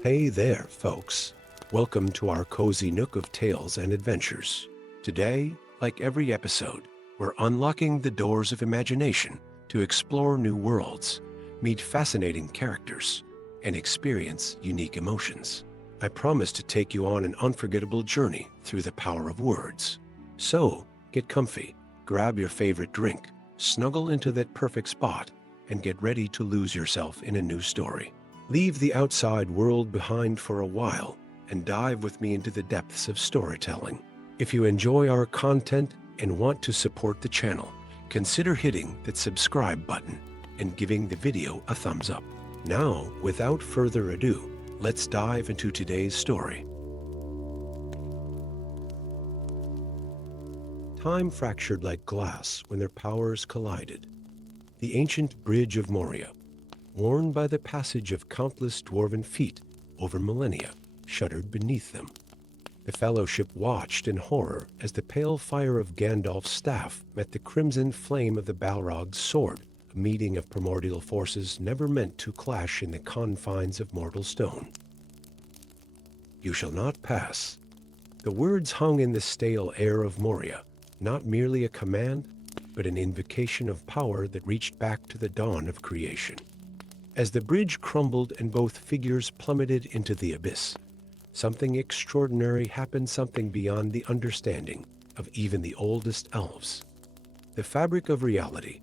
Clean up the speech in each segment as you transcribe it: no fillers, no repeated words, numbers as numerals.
Hey there, folks. Welcome to our cozy nook of tales and adventures. Today, like every episode, we're unlocking the doors of imagination to explore new worlds, meet fascinating characters, and experience unique emotions. I promise to take you on an unforgettable journey through the power of words. So, get comfy, grab your favorite drink, snuggle into that perfect spot, and get ready to lose yourself in a new story. Leave the outside world behind for a while and dive with me into the depths of storytelling. If you enjoy our content and want to support the channel, consider hitting that subscribe button and giving the video a thumbs up. Now, without further ado, let's dive into today's story. Time fractured like glass when their powers collided. The ancient bridge of Moria, worn by the passage of countless dwarven feet over millennia, shuddered beneath them. The Fellowship watched in horror as the pale fire of Gandalf's staff met the crimson flame of the Balrog's sword, a meeting of primordial forces never meant to clash in the confines of mortal stone. "You shall not pass." The words hung in the stale air of Moria, not merely a command, but an invocation of power that reached back to the dawn of creation. As the bridge crumbled and both figures plummeted into the abyss, something extraordinary happened, something beyond the understanding of even the oldest elves. The fabric of reality,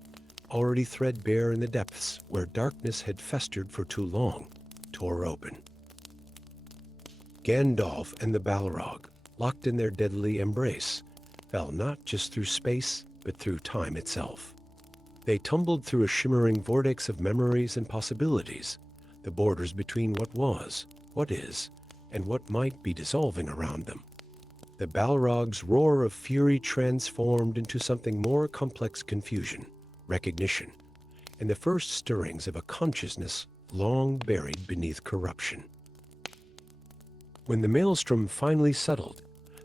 already threadbare in the depths where darkness had festered for too long, tore open. Gandalf and the Balrog, locked in their deadly embrace, fell not just through space, but through time itself. They tumbled through a shimmering vortex of memories and possibilities, the borders between what was, what is, and what might be dissolving around them. The Balrog's roar of fury transformed into something more complex: confusion, recognition, and the first stirrings of a consciousness long buried beneath corruption. When the maelstrom finally settled,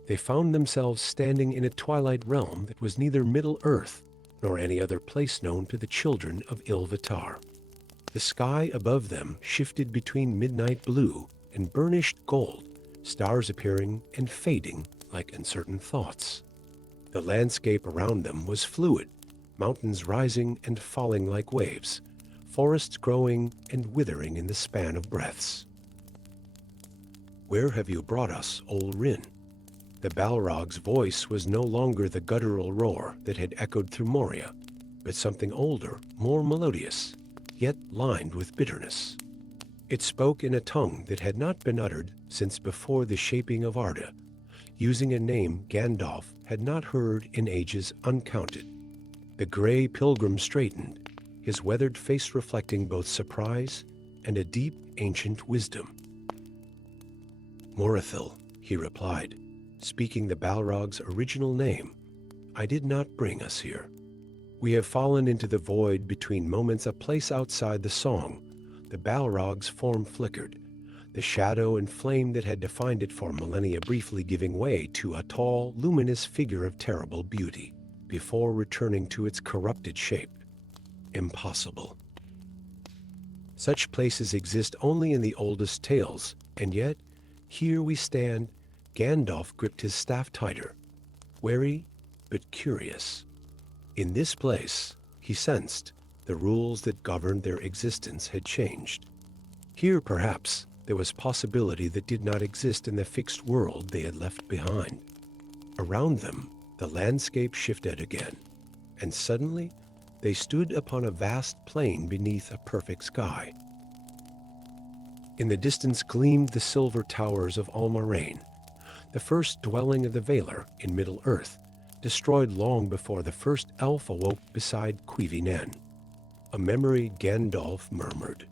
they found themselves standing in a twilight realm that was neither Middle-earth nor any other place known to the children of Ilúvatar. The sky above them shifted between midnight blue and burnished gold, stars appearing and fading like uncertain thoughts. The landscape around them was fluid, mountains rising and falling like waves, forests growing and withering in the span of breaths. "Where have you brought us, Ol Rin?" The Balrog's voice was no longer the guttural roar that had echoed through Moria, but something older, more melodious, yet lined with bitterness. It spoke in a tongue that had not been uttered since before the shaping of Arda, using a name Gandalf had not heard in ages uncounted. The gray pilgrim straightened, his weathered face reflecting both surprise and a deep ancient wisdom. "Morithil," he replied, speaking the Balrog's original name. "I did not bring us here. We have fallen into the void between moments, a place outside the song." The Balrog's form flickered, the shadow and flame that had defined it for millennia briefly giving way to a tall, luminous figure of terrible beauty, before returning to its corrupted shape. Impossible. Such places exist only in the oldest tales, and yet, here we stand. Gandalf gripped his staff tighter, wary but curious. In this place, he sensed, the rules that governed their existence had changed. Here, perhaps, there was possibility that did not exist in the fixed world they had left behind. Around them, the landscape shifted again, and suddenly they stood upon a vast plain beneath a perfect sky. In the distance gleamed the silver towers of Almarain, the first dwelling of the Valar in Middle-earth, destroyed long before the first elf awoke beside Cuivi Nen. A memory, Gandalf murmured.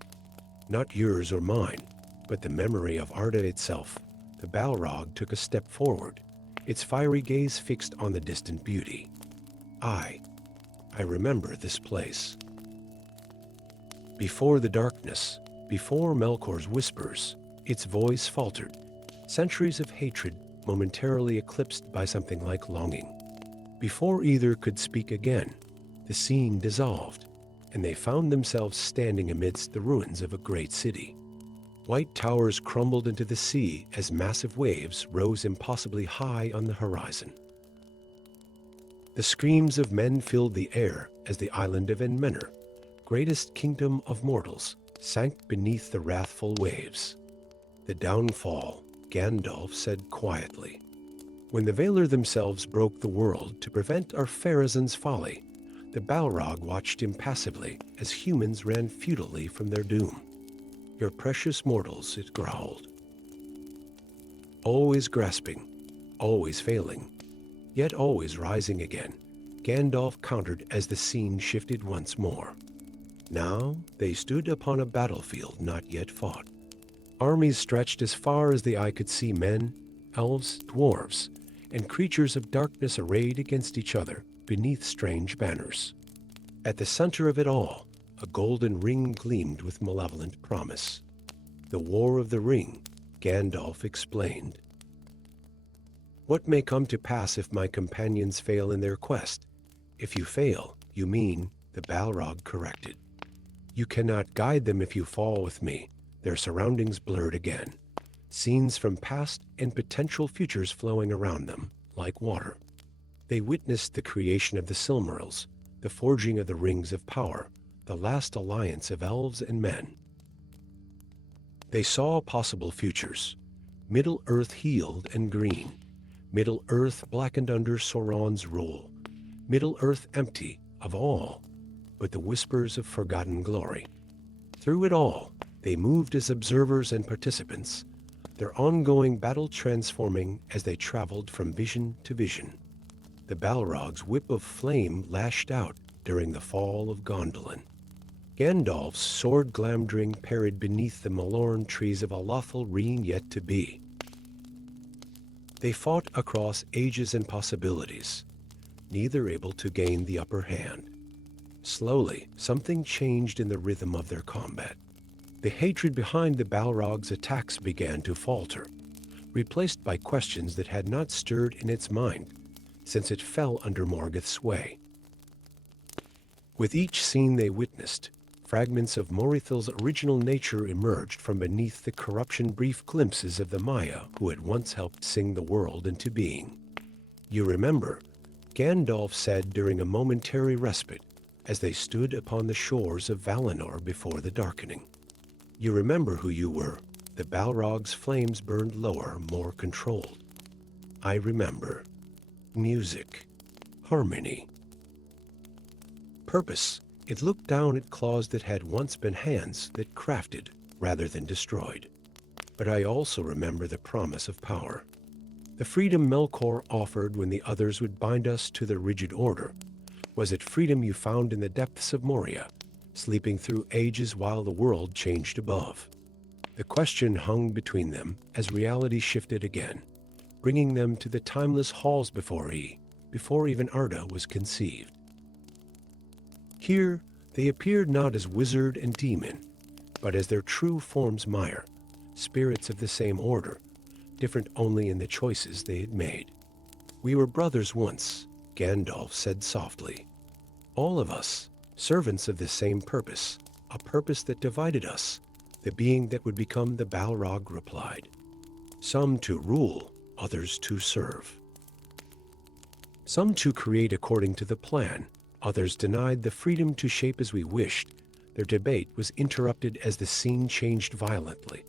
"Not yours or mine, but the memory of Arda itself." The Balrog took a step forward, its fiery gaze fixed on the distant beauty. I remember this place. Before the darkness, before Melkor's whispers, its voice faltered, centuries of hatred momentarily eclipsed by something like longing. Before either could speak again, the scene dissolved, and they found themselves standing amidst the ruins of a great city. White towers crumbled into the sea as massive waves rose impossibly high on the horizon. The screams of men filled the air as the island of Enmenor, greatest kingdom of mortals, sank beneath the wrathful waves. The downfall, Gandalf said quietly. When the Valar themselves broke the world to prevent Ar-Pharazôn's folly, the Balrog watched impassively as humans ran futilely from their doom. Your precious mortals, it growled. Always grasping, always failing, yet always rising again, Gandalf countered as the scene shifted once more. Now they stood upon a battlefield not yet fought. Armies stretched as far as the eye could see, men, elves, dwarves, and creatures of darkness arrayed against each other beneath strange banners. At the center of it all, a golden ring gleamed with malevolent promise. The War of the Ring, Gandalf explained. What may come to pass if my companions fail in their quest? If you fail, you mean, the Balrog corrected. You cannot guide them if you fall with me. Their surroundings blurred again. Scenes from past and potential futures flowing around them, like water. They witnessed the creation of the Silmarils, the forging of the Rings of Power, the last alliance of elves and men. They saw possible futures. Middle-earth healed and green. Middle-earth blackened under Sauron's rule. Middle-earth empty of all but the whispers of forgotten glory. Through it all, they moved as observers and participants, their ongoing battle transforming as they traveled from vision to vision. The Balrog's whip of flame lashed out during the fall of Gondolin. Gandalf's sword Glamdring parried beneath the Malorn trees of Alothel Reen yet to be. They fought across ages and possibilities, neither able to gain the upper hand. Slowly, something changed in the rhythm of their combat. The hatred behind the Balrog's attacks began to falter, replaced by questions that had not stirred in its mind since it fell under Morgoth's sway. With each scene they witnessed, fragments of Morithil's original nature emerged from beneath the corruption, brief glimpses of the Maya who had once helped sing the world into being. You remember, Gandalf said during a momentary respite as they stood upon the shores of Valinor before the darkening. You remember who you were. The Balrog's flames burned lower, more controlled. I remember. Music. Harmony. Purpose. It looked down at claws that had once been hands that crafted rather than destroyed. But I also remember the promise of power. The freedom Melkor offered when the others would bind us to the rigid order. Was it freedom you found in the depths of Moria, sleeping through ages while the world changed above? The question hung between them as reality shifted again, bringing them to the timeless halls before even Arda was conceived. Here, they appeared not as wizard and demon, but as their true forms Mire, spirits of the same order, different only in the choices they had made. We were brothers once, Gandalf said softly. All of us, servants of the same purpose, a purpose that divided us, the being that would become the Balrog replied. Some to rule, others to serve. Some to create according to the plan, others denied the freedom to shape as we wished. Their debate was interrupted as the scene changed violently,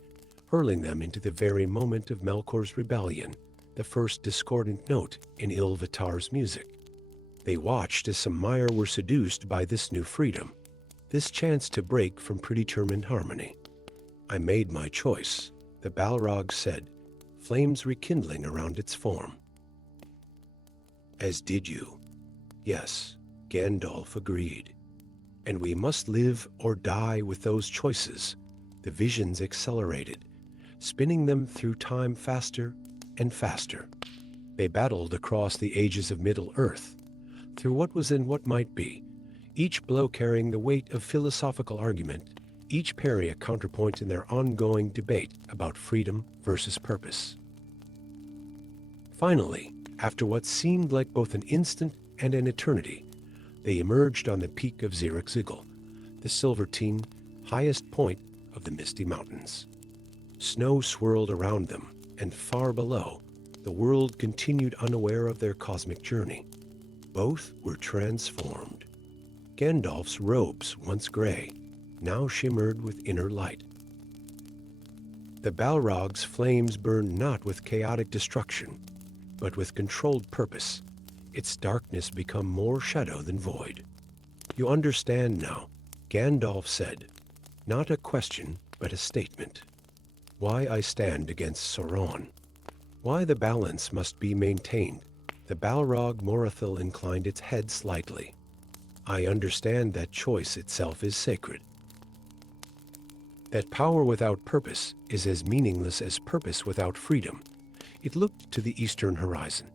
hurling them into the very moment of Melkor's rebellion, the first discordant note in Ilúvatar's music. They watched as some Mire were seduced by this new freedom, this chance to break from predetermined harmony. I made my choice, the Balrog said, flames rekindling around its form. As did you. Yes, Gandalf agreed. And we must live or die with those choices. The visions accelerated, spinning them through time faster and faster. They battled across the ages of Middle-earth, through what was and what might be, each blow carrying the weight of philosophical argument, each parry a counterpoint in their ongoing debate about freedom versus purpose. Finally, after what seemed like both an instant and an eternity, they emerged on the peak of Zirak-Zigil, the Silvertine, highest point of the Misty Mountains. Snow swirled around them, and far below, the world continued unaware of their cosmic journey. Both were transformed. Gandalf's robes, once gray, now shimmered with inner light. The Balrog's flames burned not with chaotic destruction, but with controlled purpose, its darkness become more shadow than void. "You understand now," Gandalf said, "not a question, but a statement. Why I stand against Sauron. Why the balance must be maintained." The Balrog Morathil inclined its head slightly. "I understand that choice itself is sacred. That power without purpose is as meaningless as purpose without freedom." It looked to the eastern horizon,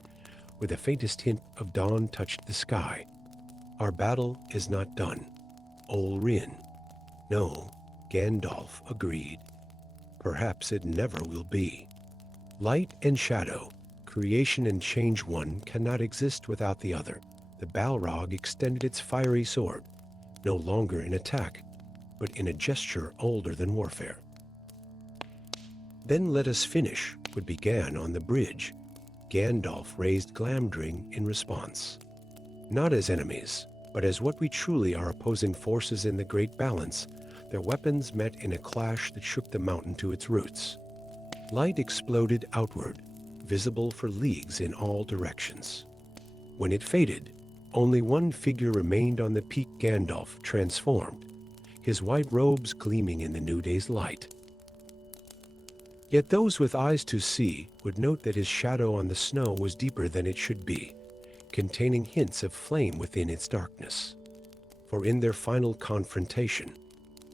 where the faintest hint of dawn touched the sky. "Our battle is not done, Olrin." "No," Gandalf agreed. "Perhaps it never will be. Light and shadow, creation and change, one cannot exist without the other." The Balrog extended its fiery sword, no longer in attack, but in a gesture older than warfare. "Then let us finish what began on the bridge." Gandalf raised Glamdring in response. "Not as enemies, but as what we truly are, opposing forces in the great balance." Their weapons met in a clash that shook the mountain to its roots. Light exploded outward, visible for leagues in all directions. When it faded, only one figure remained on the peak: Gandalf, transformed, his white robes gleaming in the new day's light. Yet those with eyes to see would note that his shadow on the snow was deeper than it should be, containing hints of flame within its darkness. For in their final confrontation,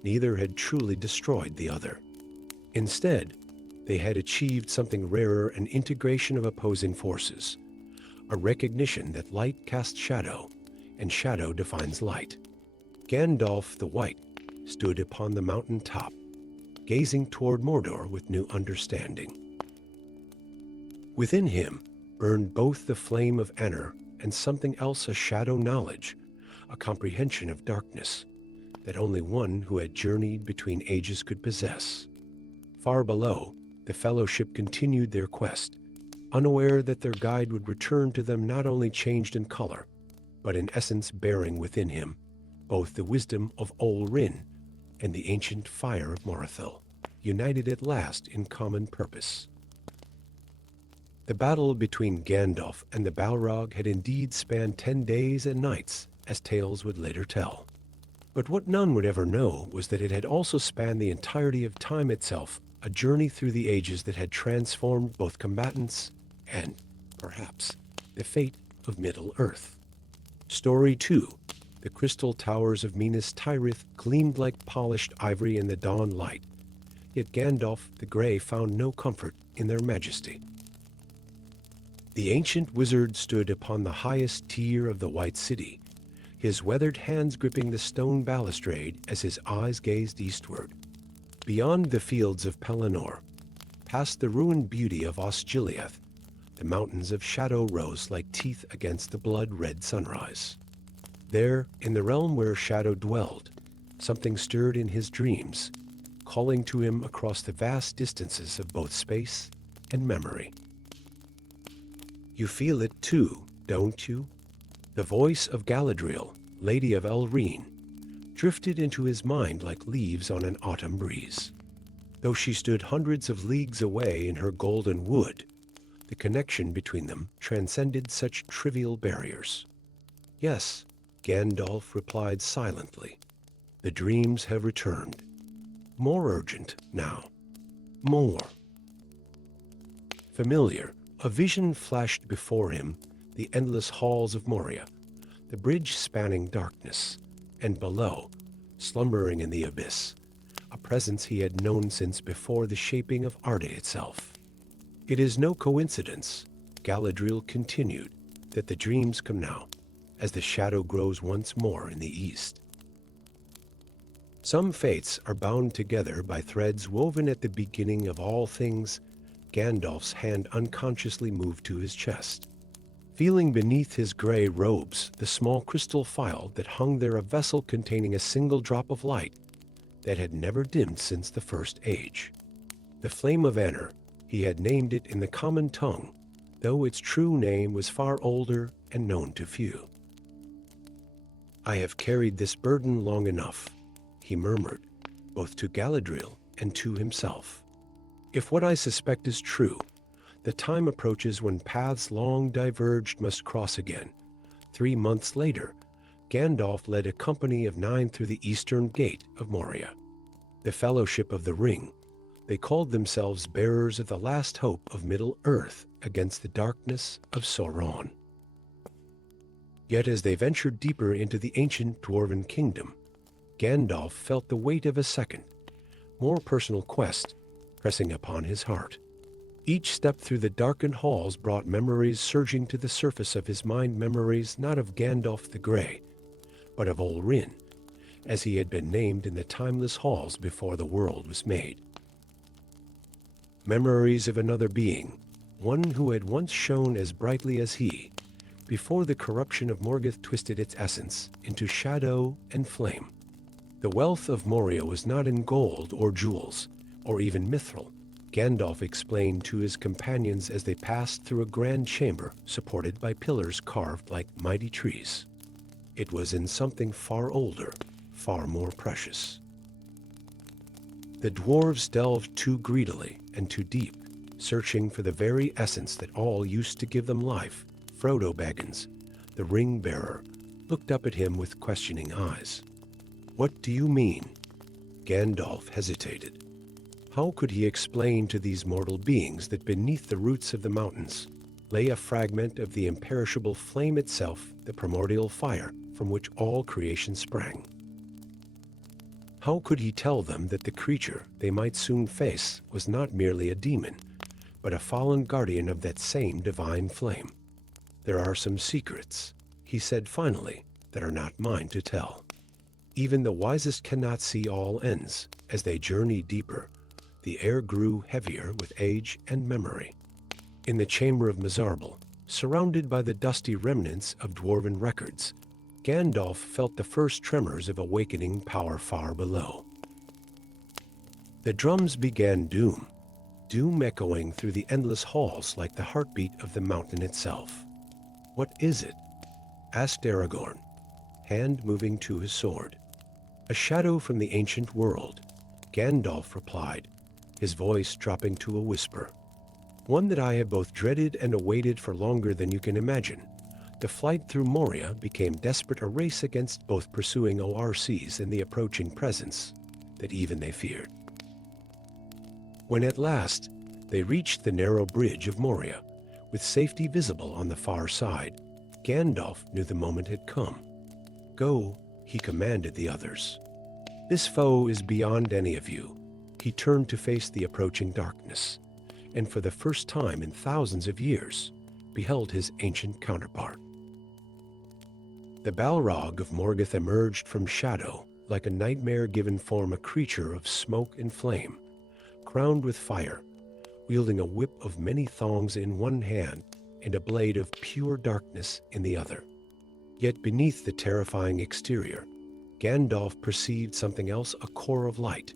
neither had truly destroyed the other. Instead, they had achieved something rarer: an integration of opposing forces, a recognition that light casts shadow, and shadow defines light. Gandalf the White stood upon the mountain top, gazing toward Mordor with new understanding. Within him burned both the flame of Anor and something else: a shadow knowledge, a comprehension of darkness that only one who had journeyed between ages could possess. Far below, the Fellowship continued their quest, unaware that their guide would return to them not only changed in color, but in essence bearing within him both the wisdom of Olrin and the ancient fire of Morathil, united at last in common purpose. The battle between Gandalf and the Balrog had indeed spanned 10 days and nights, as tales would later tell. But what none would ever know was that it had also spanned the entirety of time itself, a journey through the ages that had transformed both combatants and, perhaps, the fate of Middle-earth. Story 2. The crystal towers of Minas Tirith gleamed like polished ivory in the dawn light, yet Gandalf the Grey found no comfort in their majesty. The ancient wizard stood upon the highest tier of the White City, his weathered hands gripping the stone balustrade as his eyes gazed eastward. Beyond the fields of Pelennor, past the ruined beauty of Osgiliath, the mountains of shadow rose like teeth against the blood-red sunrise. There, in the realm where shadow dwelled, something stirred in his dreams, calling to him across the vast distances of both space and memory. You feel it too, don't you? The voice of Galadriel, Lady of Elrine, drifted into his mind like leaves on an autumn breeze. Though she stood hundreds of leagues away in her golden wood, the connection between them transcended such trivial barriers. Yes, Gandalf replied silently. The dreams have returned. More urgent now. More. Familiar, a vision flashed before him, the endless halls of Moria, the bridge spanning darkness, and below, slumbering in the abyss, a presence he had known since before the shaping of Arda itself. It is no coincidence, Galadriel continued, that the dreams come now, as the shadow grows once more in the east. Some fates are bound together by threads woven at the beginning of all things. Gandalf's hand unconsciously moved to his chest. Feeling beneath his gray robes the small crystal phial that hung there, a vessel containing a single drop of light that had never dimmed since the First Age. The Flame of Anor, he had named it in the common tongue, though its true name was far older and known to few. "I have carried this burden long enough," he murmured, both to Galadriel and to himself. "If what I suspect is true, the time approaches when paths long diverged must cross again." 3 months later, Gandalf led a company of 9 through the eastern gate of Moria. The Fellowship of the Ring, they called themselves bearers of the last hope of Middle-earth against the darkness of Sauron. Yet as they ventured deeper into the ancient dwarven kingdom, Gandalf felt the weight of a second, more personal quest pressing upon his heart. Each step through the darkened halls brought memories surging to the surface of his mind, memories not of Gandalf the Grey, but of Olrin, as he had been named in the timeless halls before the world was made. Memories of another being, one who had once shone as brightly as he, before the corruption of Morgoth twisted its essence into shadow and flame. The wealth of Moria was not in gold or jewels, or even mithril, Gandalf explained to his companions as they passed through a grand chamber supported by pillars carved like mighty trees. It was in something far older, far more precious. The dwarves delved too greedily and too deep, searching for the very essence that all used to give them life. Frodo Baggins, the ring-bearer, looked up at him with questioning eyes. "What do you mean?" Gandalf hesitated. How could he explain to these mortal beings that beneath the roots of the mountains lay a fragment of the imperishable flame itself, the primordial fire from which all creation sprang? How could he tell them that the creature they might soon face was not merely a demon, but a fallen guardian of that same divine flame? "There are some secrets," he said finally, "that are not mine to tell. Even the wisest cannot see all ends." As they journeyed deeper, the air grew heavier with age and memory. In the chamber of Mizarble, surrounded by the dusty remnants of dwarven records, Gandalf felt the first tremors of awakening power far below. The drums began doom echoing through the endless halls like the heartbeat of the mountain itself. "What is it?" asked Aragorn, hand moving to his sword. "A shadow from the ancient world," Gandalf replied, his voice dropping to a whisper. "One that I have both dreaded and awaited for longer than you can imagine." The flight through Moria became desperate, a race against both pursuing ORCs and the approaching presence that even they feared. When at last they reached the narrow bridge of Moria, with safety visible on the far side, Gandalf knew the moment had come. "Go," he commanded the others. "This foe is beyond any of you." He turned to face the approaching darkness, and for the first time in thousands of years, beheld his ancient counterpart. The Balrog of Morgoth emerged from shadow, like a nightmare-given form, a creature of smoke and flame, crowned with fire, wielding a whip of many thongs in one hand and a blade of pure darkness in the other. Yet beneath the terrifying exterior, Gandalf perceived something else, a core of light,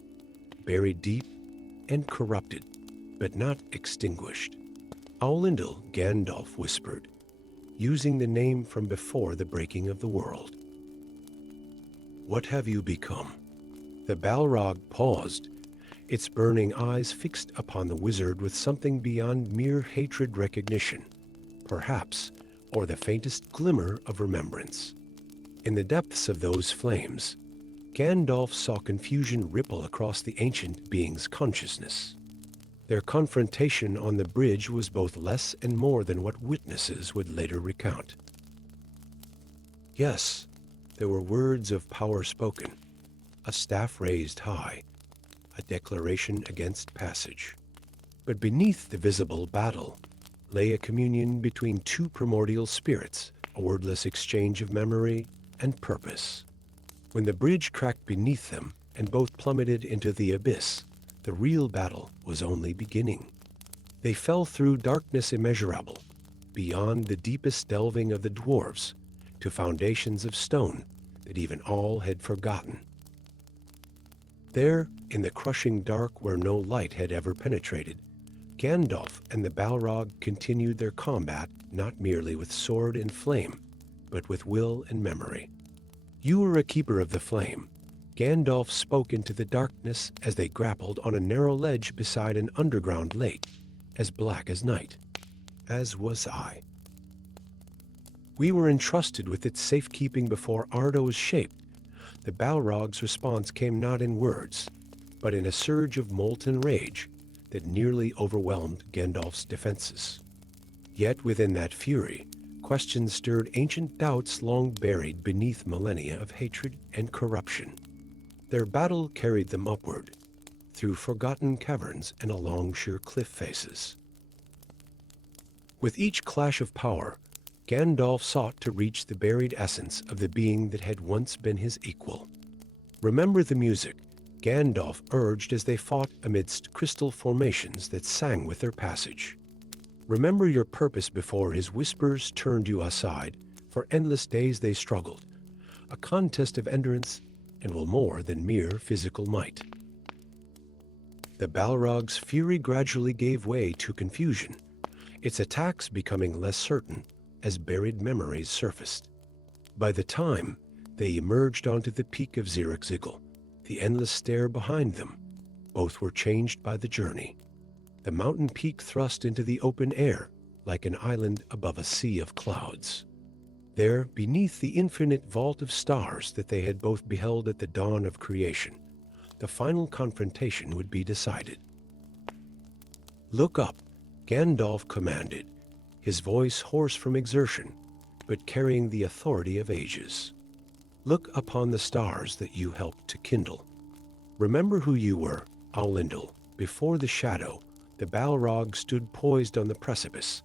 buried deep and corrupted, but not extinguished. "Aulindil," Gandalf whispered, using the name from before the breaking of the world. "What have you become?" The Balrog paused, its burning eyes fixed upon the wizard with something beyond mere hatred, recognition, perhaps, or the faintest glimmer of remembrance. In the depths of those flames, Gandalf saw confusion ripple across the ancient being's consciousness. Their confrontation on the bridge was both less and more than what witnesses would later recount. Yes, there were words of power spoken, a staff raised high, a declaration against passage. But beneath the visible battle lay a communion between two primordial spirits, a wordless exchange of memory and purpose. When the bridge cracked beneath them and both plummeted into the abyss, the real battle was only beginning. They fell through darkness immeasurable, beyond the deepest delving of the dwarves, to foundations of stone that even all had forgotten. There, in the crushing dark where no light had ever penetrated, Gandalf and the Balrog continued their combat not merely with sword and flame, but with will and memory. "You are a keeper of the flame," Gandalf spoke into the darkness as they grappled on a narrow ledge beside an underground lake, as black as night. "As was I. We were entrusted with its safekeeping before Arda was shaped." The Balrog's response came not in words, but in a surge of molten rage that nearly overwhelmed Gandalf's defenses. Yet within that fury, questions stirred ancient doubts long buried beneath millennia of hatred and corruption. Their battle carried them upward, through forgotten caverns and along sheer cliff faces. With each clash of power, Gandalf sought to reach the buried essence of the being that had once been his equal. "Remember the music," Gandalf urged as they fought amidst crystal formations that sang with their passage. "Remember your purpose before his whispers turned you aside. For endless days they struggled, a contest of endurance and will more than mere physical might." The Balrog's fury gradually gave way to confusion, its attacks becoming less certain as buried memories surfaced. By the time they emerged onto the peak of Zirek-Zigil, the endless stair behind them, both were changed by the journey. The mountain peak thrust into the open air like an island above a sea of clouds. There, beneath the infinite vault of stars that they had both beheld at the dawn of creation, the final confrontation would be decided. "Look up," Gandalf commanded, his voice hoarse from exertion, but carrying the authority of ages. "Look upon the stars that you helped to kindle. Remember who you were, Aulindal." Before the shadow, the Balrog stood poised on the precipice,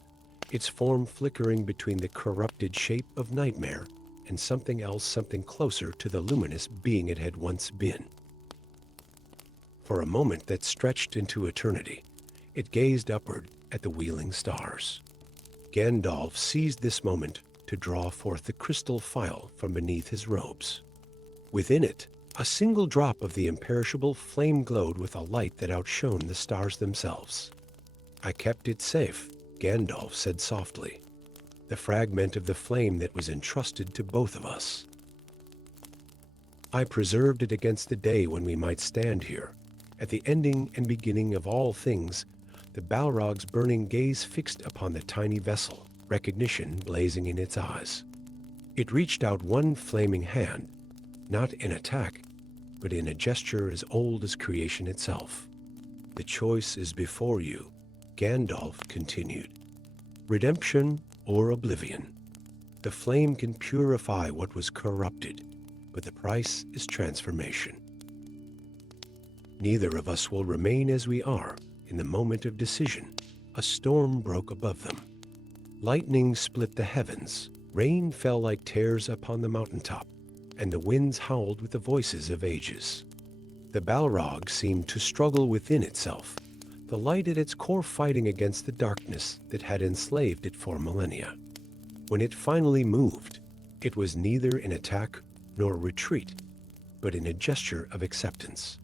its form flickering between the corrupted shape of nightmare and something else, something closer to the luminous being it had once been. For a moment that stretched into eternity, it gazed upward at the wheeling stars. Gandalf seized this moment to draw forth the crystal phial from beneath his robes. Within it, a single drop of the imperishable flame glowed with a light that outshone the stars themselves. "I kept it safe," Gandalf said softly, "the fragment of the flame that was entrusted to both of us. I preserved it against the day when we might stand here, at the ending and beginning of all things." The Balrog's burning gaze fixed upon the tiny vessel, recognition blazing in its eyes. It reached out one flaming hand, not in attack, but in a gesture as old as creation itself. "The choice is before you," Gandalf continued. "Redemption or oblivion. The flame can purify what was corrupted, but the price is transformation. Neither of us will remain as we are." In the moment of decision, a storm broke above them. Lightning split the heavens, rain fell like tears upon the mountaintop, and the winds howled with the voices of ages. The Balrog seemed to struggle within itself, the light at its core fighting against the darkness that had enslaved it for millennia. When it finally moved, it was neither in attack nor retreat, but in a gesture of acceptance.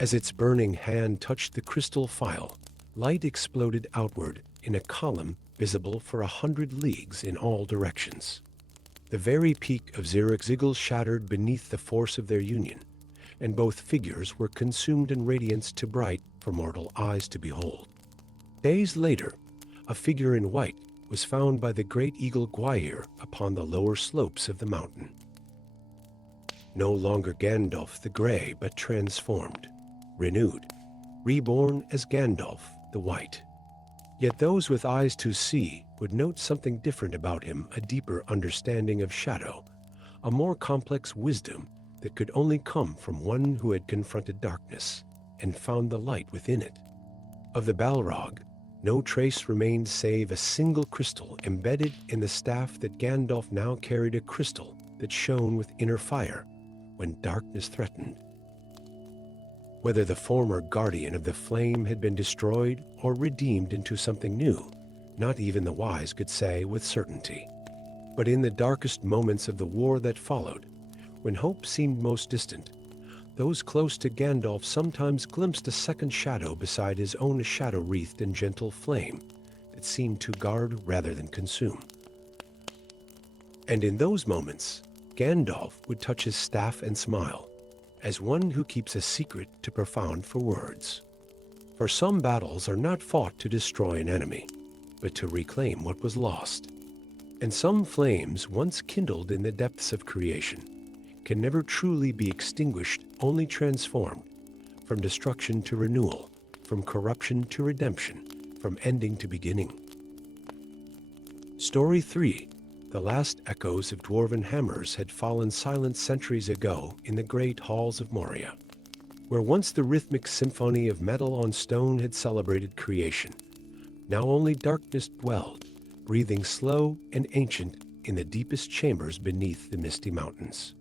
As its burning hand touched the crystal phial, light exploded outward in a column visible for 100 leagues in all directions. The very peak of Zirek-Zigil shattered beneath the force of their union, and both figures were consumed in radiance too bright for mortal eyes to behold. Days later, a figure in white was found by the great eagle Gwaihir upon the lower slopes of the mountain. No longer Gandalf the Grey, but transformed, renewed, reborn as Gandalf the White. Yet those with eyes to see would note something different about him, a deeper understanding of shadow, a more complex wisdom that could only come from one who had confronted darkness and found the light within it. Of the Balrog, no trace remained save a single crystal embedded in the staff that Gandalf now carried, a crystal that shone with inner fire when darkness threatened. Whether the former guardian of the flame had been destroyed or redeemed into something new, not even the wise could say with certainty. But in the darkest moments of the war that followed, when hope seemed most distant, Those close to Gandalf sometimes glimpsed a second shadow beside his own, a shadow wreathed in gentle flame that seemed to guard rather than consume. And in those moments, Gandalf would touch his staff and smile, as one who keeps a secret too profound for words. For some battles are not fought to destroy an enemy, but to reclaim what was lost. And some flames once kindled in the depths of creation can never truly be extinguished, only transformed, from destruction to renewal, from corruption to redemption, from ending to beginning. Story 3. The last echoes of dwarven hammers had fallen silent centuries ago in the great halls of Moria, where once the rhythmic symphony of metal on stone had celebrated creation. Now only darkness dwelled, breathing slow and ancient in the deepest chambers beneath the misty mountains.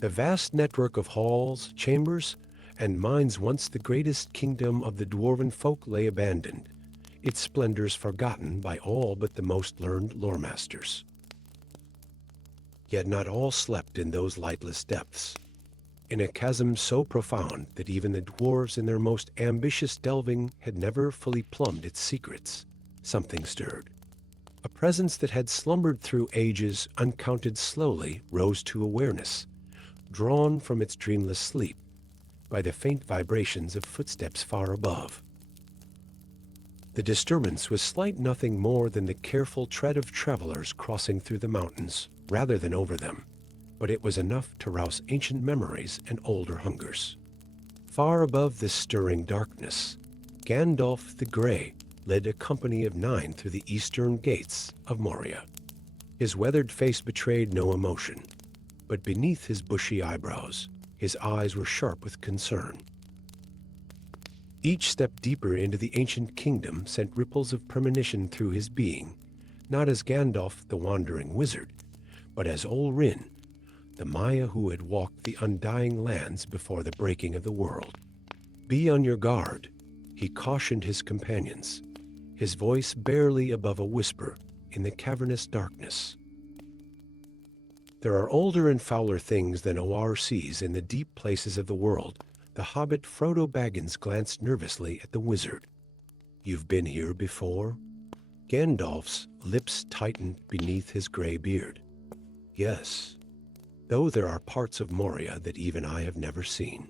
The vast network of halls, chambers, and mines, once the greatest kingdom of the dwarven folk, lay abandoned, its splendors forgotten by all but the most learned loremasters. Yet not all slept in those lightless depths. In a chasm so profound that even the dwarves in their most ambitious delving had never fully plumbed its secrets, something stirred. A presence that had slumbered through ages, uncounted, slowly rose to awareness, drawn from its dreamless sleep by the faint vibrations of footsteps far above. The disturbance was slight, nothing more than the careful tread of travelers crossing through the mountains rather than over them, but it was enough to rouse ancient memories and older hungers. Far above this stirring darkness, Gandalf the Grey led a company of 9 through the eastern gates of Moria. His weathered face betrayed no emotion, but beneath his bushy eyebrows, his eyes were sharp with concern. Each step deeper into the ancient kingdom sent ripples of premonition through his being, not as Gandalf the wandering wizard, but as Olrin, the Maya who had walked the undying lands before the breaking of the world. "Be on your guard," he cautioned his companions, his voice barely above a whisper in the cavernous darkness. "There are older and fouler things than OR sees in the deep places of the world." The hobbit Frodo Baggins glanced nervously at the wizard. "You've been here before?" Gandalf's lips tightened beneath his gray beard. "Yes, though there are parts of Moria that even I have never seen."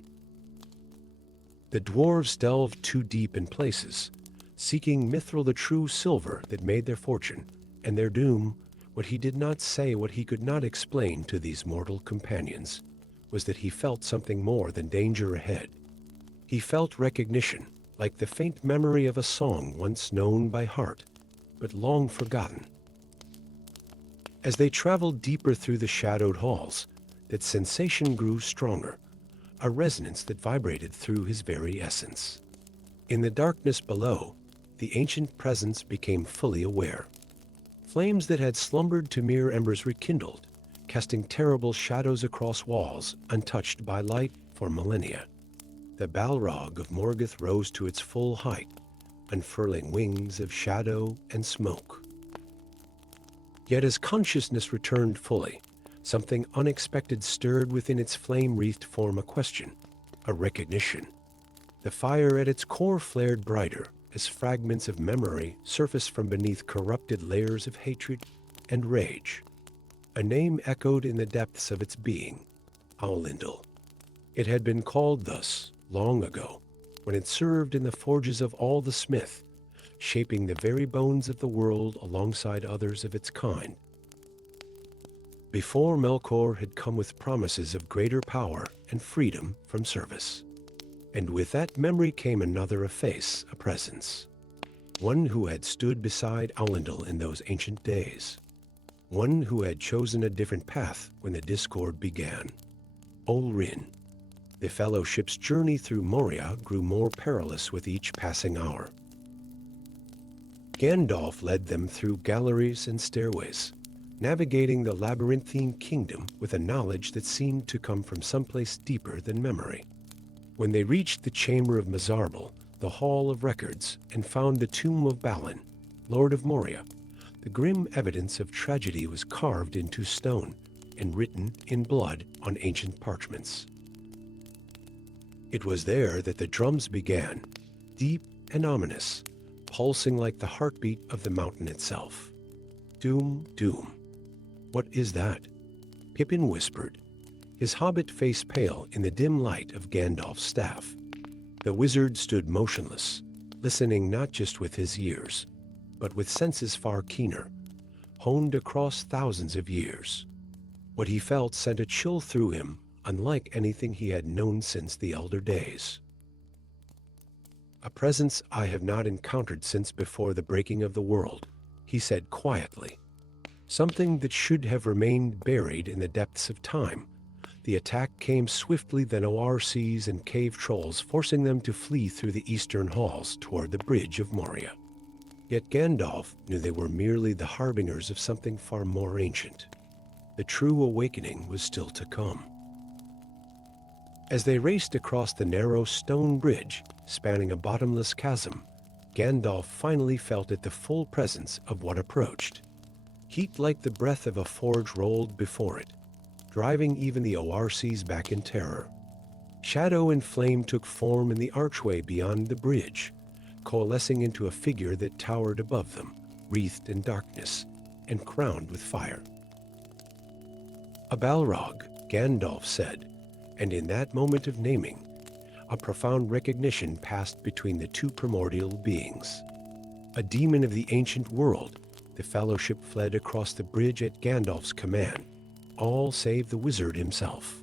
The dwarves delved too deep in places, seeking mithril, the true silver that made their fortune, and their doom. What he did not say, what he could not explain to these mortal companions, was that he felt something more than danger ahead. He felt recognition, like the faint memory of a song once known by heart, but long forgotten. As they traveled deeper through the shadowed halls, that sensation grew stronger, a resonance that vibrated through his very essence. In the darkness below, the ancient presence became fully aware. Flames that had slumbered to mere embers rekindled, casting terrible shadows across walls untouched by light for millennia. The Balrog of Morgoth rose to its full height, unfurling wings of shadow and smoke. Yet as consciousness returned fully, something unexpected stirred within its flame-wreathed form, a question, a recognition. The fire at its core flared brighter as fragments of memory surfaced from beneath corrupted layers of hatred and rage. A name echoed in the depths of its being, Aulindal. It had been called thus long ago, when it served in the forges of all the smith, shaping the very bones of the world alongside others of its kind. Before Melkor had come with promises of greater power and freedom from service. And with that memory came another, a face, a presence. One who had stood beside Aulindal in those ancient days. One who had chosen a different path when the discord began. Olrin. The fellowship's journey through Moria grew more perilous with each passing hour. Gandalf led them through galleries and stairways, navigating the labyrinthine kingdom with a knowledge that seemed to come from someplace deeper than memory. When they reached the chamber of Mizarbal, the Hall of Records, and found the tomb of Balin, Lord of Moria, the grim evidence of tragedy was carved into stone and written in blood on ancient parchments. It was there that the drums began, deep and ominous, pulsing like the heartbeat of the mountain itself. Doom, doom. What is that? Pippin whispered, his hobbit face pale in the dim light of Gandalf's staff. The wizard stood motionless, listening not just with his ears, but with senses far keener, honed across thousands of years. What he felt sent a chill through him, unlike anything he had known since the elder days. A presence I have not encountered since before the breaking of the world, he said quietly. Something that should have remained buried in the depths of time. The attack came swiftly than ORCs and cave trolls, forcing them to flee through the eastern halls toward the bridge of Moria. Yet Gandalf knew they were merely the harbingers of something far more ancient. The true awakening was still to come. As they raced across the narrow stone bridge, spanning a bottomless chasm, Gandalf finally felt at the full presence of what approached. Heat like the breath of a forge rolled before it, driving even the ORCs back in terror. Shadow and flame took form in the archway beyond the bridge, coalescing into a figure that towered above them, wreathed in darkness and crowned with fire. A Balrog, Gandalf said, and in that moment of naming, a profound recognition passed between the two primordial beings. A demon of the ancient world, the Fellowship fled across the bridge at Gandalf's command, all save the wizard himself.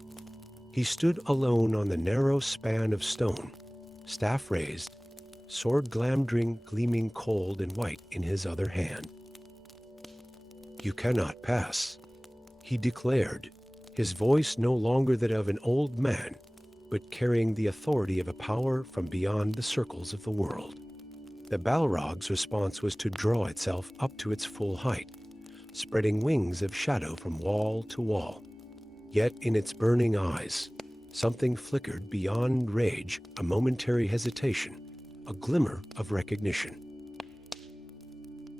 He stood alone on the narrow span of stone, staff raised, sword gleaming cold and white in his other hand. "You cannot pass," he declared, his voice no longer that of an old man, but carrying the authority of a power from beyond the circles of the world. The Balrog's response was to draw itself up to its full height, spreading wings of shadow from wall to wall. Yet in its burning eyes, something flickered beyond rage, a momentary hesitation, a glimmer of recognition.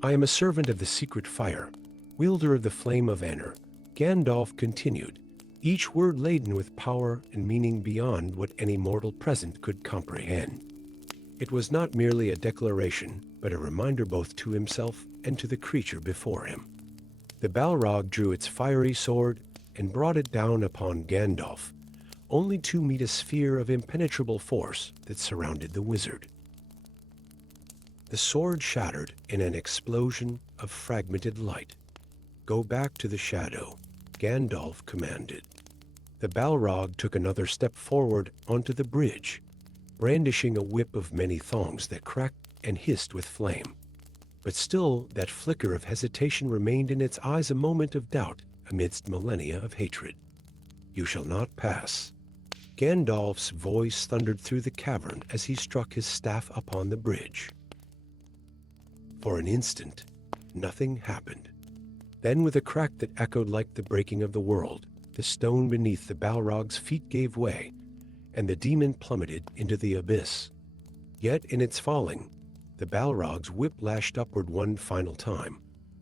"I am a servant of the secret fire, wielder of the flame of Aenir," Gandalf continued, each word laden with power and meaning beyond what any mortal present could comprehend. It was not merely a declaration, but a reminder both to himself and to the creature before him. The Balrog drew its fiery sword and brought it down upon Gandalf, only to meet a sphere of impenetrable force that surrounded the wizard. The sword shattered in an explosion of fragmented light. "Go back to the shadow," Gandalf commanded. The Balrog took another step forward onto the bridge, brandishing a whip of many thongs that cracked and hissed with flame. But still that flicker of hesitation remained in its eyes, a moment of doubt amidst millennia of hatred. "You shall not pass." Gandalf's voice thundered through the cavern as he struck his staff upon the bridge. For an instant, nothing happened. Then, with a crack that echoed like the breaking of the world, the stone beneath the Balrog's feet gave way, and the demon plummeted into the abyss. Yet in its falling, the Balrog's whip lashed upward one final time,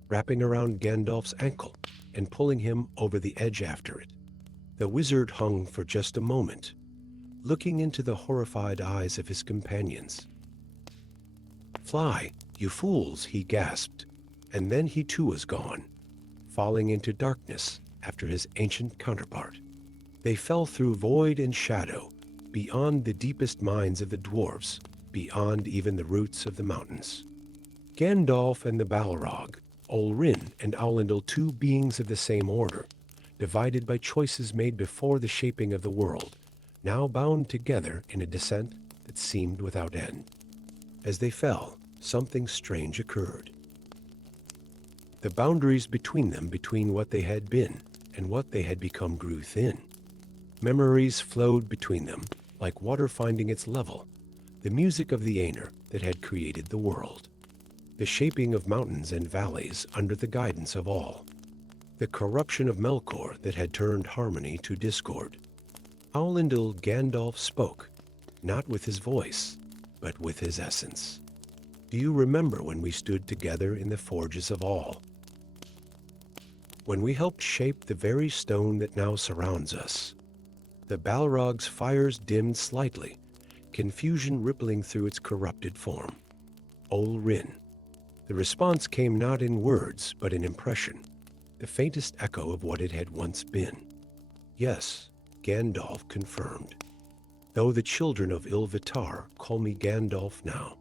wrapping around Gandalf's ankle and pulling him over the edge after it. The wizard hung for just a moment, looking into the horrified eyes of his companions. "Fly, you fools," he gasped, and then he too was gone, falling into darkness after his ancient counterpart. They fell through void and shadow, beyond the deepest minds of the dwarves, beyond even the roots of the mountains. Gandalf and the Balrog, Olrin and Aulindil, two beings of the same order, divided by choices made before the shaping of the world, now bound together in a descent that seemed without end. As they fell, something strange occurred. The boundaries between them, between what they had been and what they had become, grew thin. Memories flowed between them, like water finding its level, the music of the Aenir that had created the world, the shaping of mountains and valleys under the guidance of all, the corruption of Melkor that had turned harmony to discord. Aulindil, Gandalf spoke, not with his voice, but with his essence. "Do you remember when we stood together in the forges of all? When we helped shape the very stone that now surrounds us? The Balrog's fires dimmed slightly, confusion rippling through its corrupted form. Ol Rin. The response came not in words, but in impression, the faintest echo of what it had once been. Yes, Gandalf confirmed. Though the children of Ilúvatar call me Gandalf now.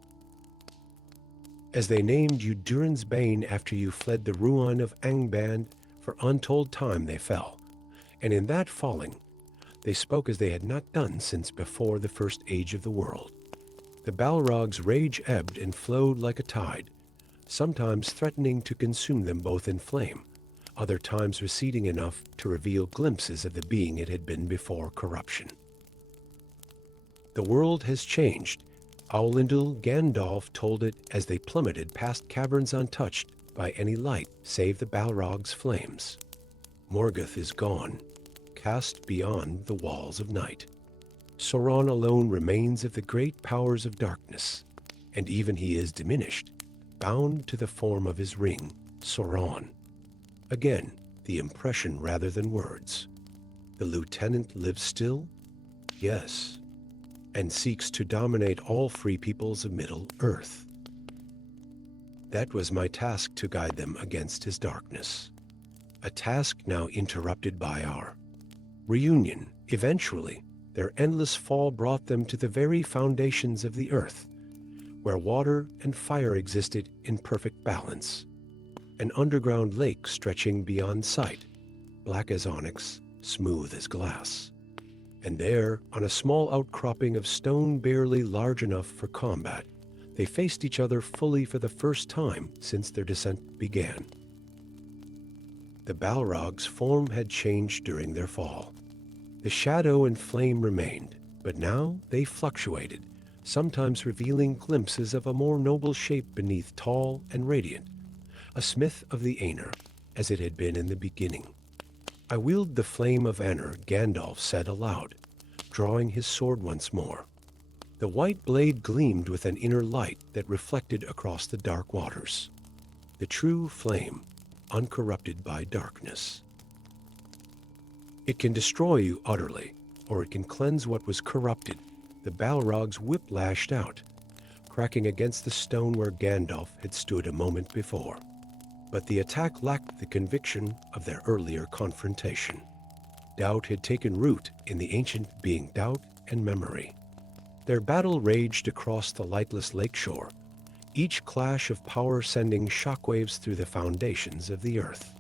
As they named you Durin's Bane after you fled the ruin of Angband, for untold time they fell, and in that falling, they spoke as they had not done since before the first age of the world. The Balrog's rage ebbed and flowed like a tide, sometimes threatening to consume them both in flame, other times receding enough to reveal glimpses of the being it had been before corruption. The world has changed. Aulindil Gandalf told it as they plummeted past caverns untouched by any light save the Balrog's flames. Morgoth is gone, cast beyond the walls of night. Sauron alone remains of the great powers of darkness, and even he is diminished, bound to the form of his ring, Sauron. Again, the impression rather than words. The lieutenant lives still? Yes, and seeks to dominate all free peoples of Middle-earth. That was my task, to guide them against his darkness. A task now interrupted by our reunion. Eventually, their endless fall brought them to the very foundations of the earth, where water and fire existed in perfect balance. An underground lake stretching beyond sight, black as onyx, smooth as glass. And there, on a small outcropping of stone barely large enough for combat, they faced each other fully for the first time since their descent began. The Balrog's form had changed during their fall. The shadow and flame remained, but now they fluctuated, sometimes revealing glimpses of a more noble shape beneath, tall and radiant, a smith of the Aenir, as it had been in the beginning. I wield the flame of Aenir, Gandalf said aloud, drawing his sword once more. The white blade gleamed with an inner light that reflected across the dark waters. The true flame, uncorrupted by darkness. It can destroy you utterly, or it can cleanse what was corrupted. The Balrog's whip lashed out, cracking against the stone where Gandalf had stood a moment before. But the attack lacked the conviction of their earlier confrontation. Doubt had taken root in the ancient being doubt and memory. Their battle raged across the lightless lakeshore, each clash of power sending shockwaves through the foundations of the earth.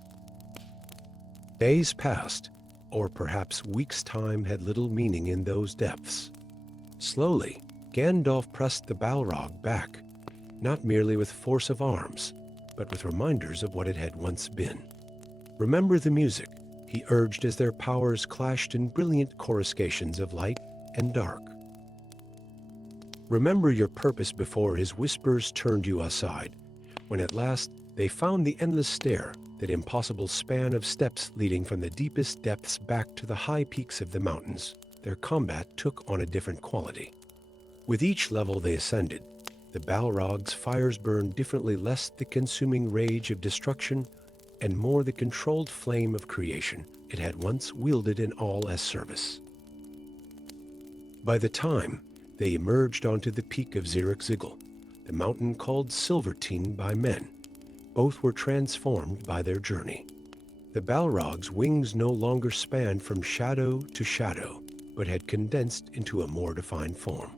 Days passed, or perhaps weeks' time had little meaning in those depths. Slowly, Gandalf pressed the Balrog back, not merely with force of arms, but with reminders of what it had once been. Remember the music, he urged as their powers clashed in brilliant coruscations of light and dark. Remember your purpose before his whispers turned you aside, when at last they found the endless stair, that impossible span of steps leading from the deepest depths back to the high peaks of the mountains. Their combat took on a different quality. With each level they ascended, the Balrog's fires burned differently, less the consuming rage of destruction and more the controlled flame of creation it had once wielded in all as service. By the time they emerged onto the peak of Zirak-Zigil, the mountain called Silvertine by men, both were transformed by their journey. The Balrog's wings no longer spanned from shadow to shadow, but had condensed into a more defined form.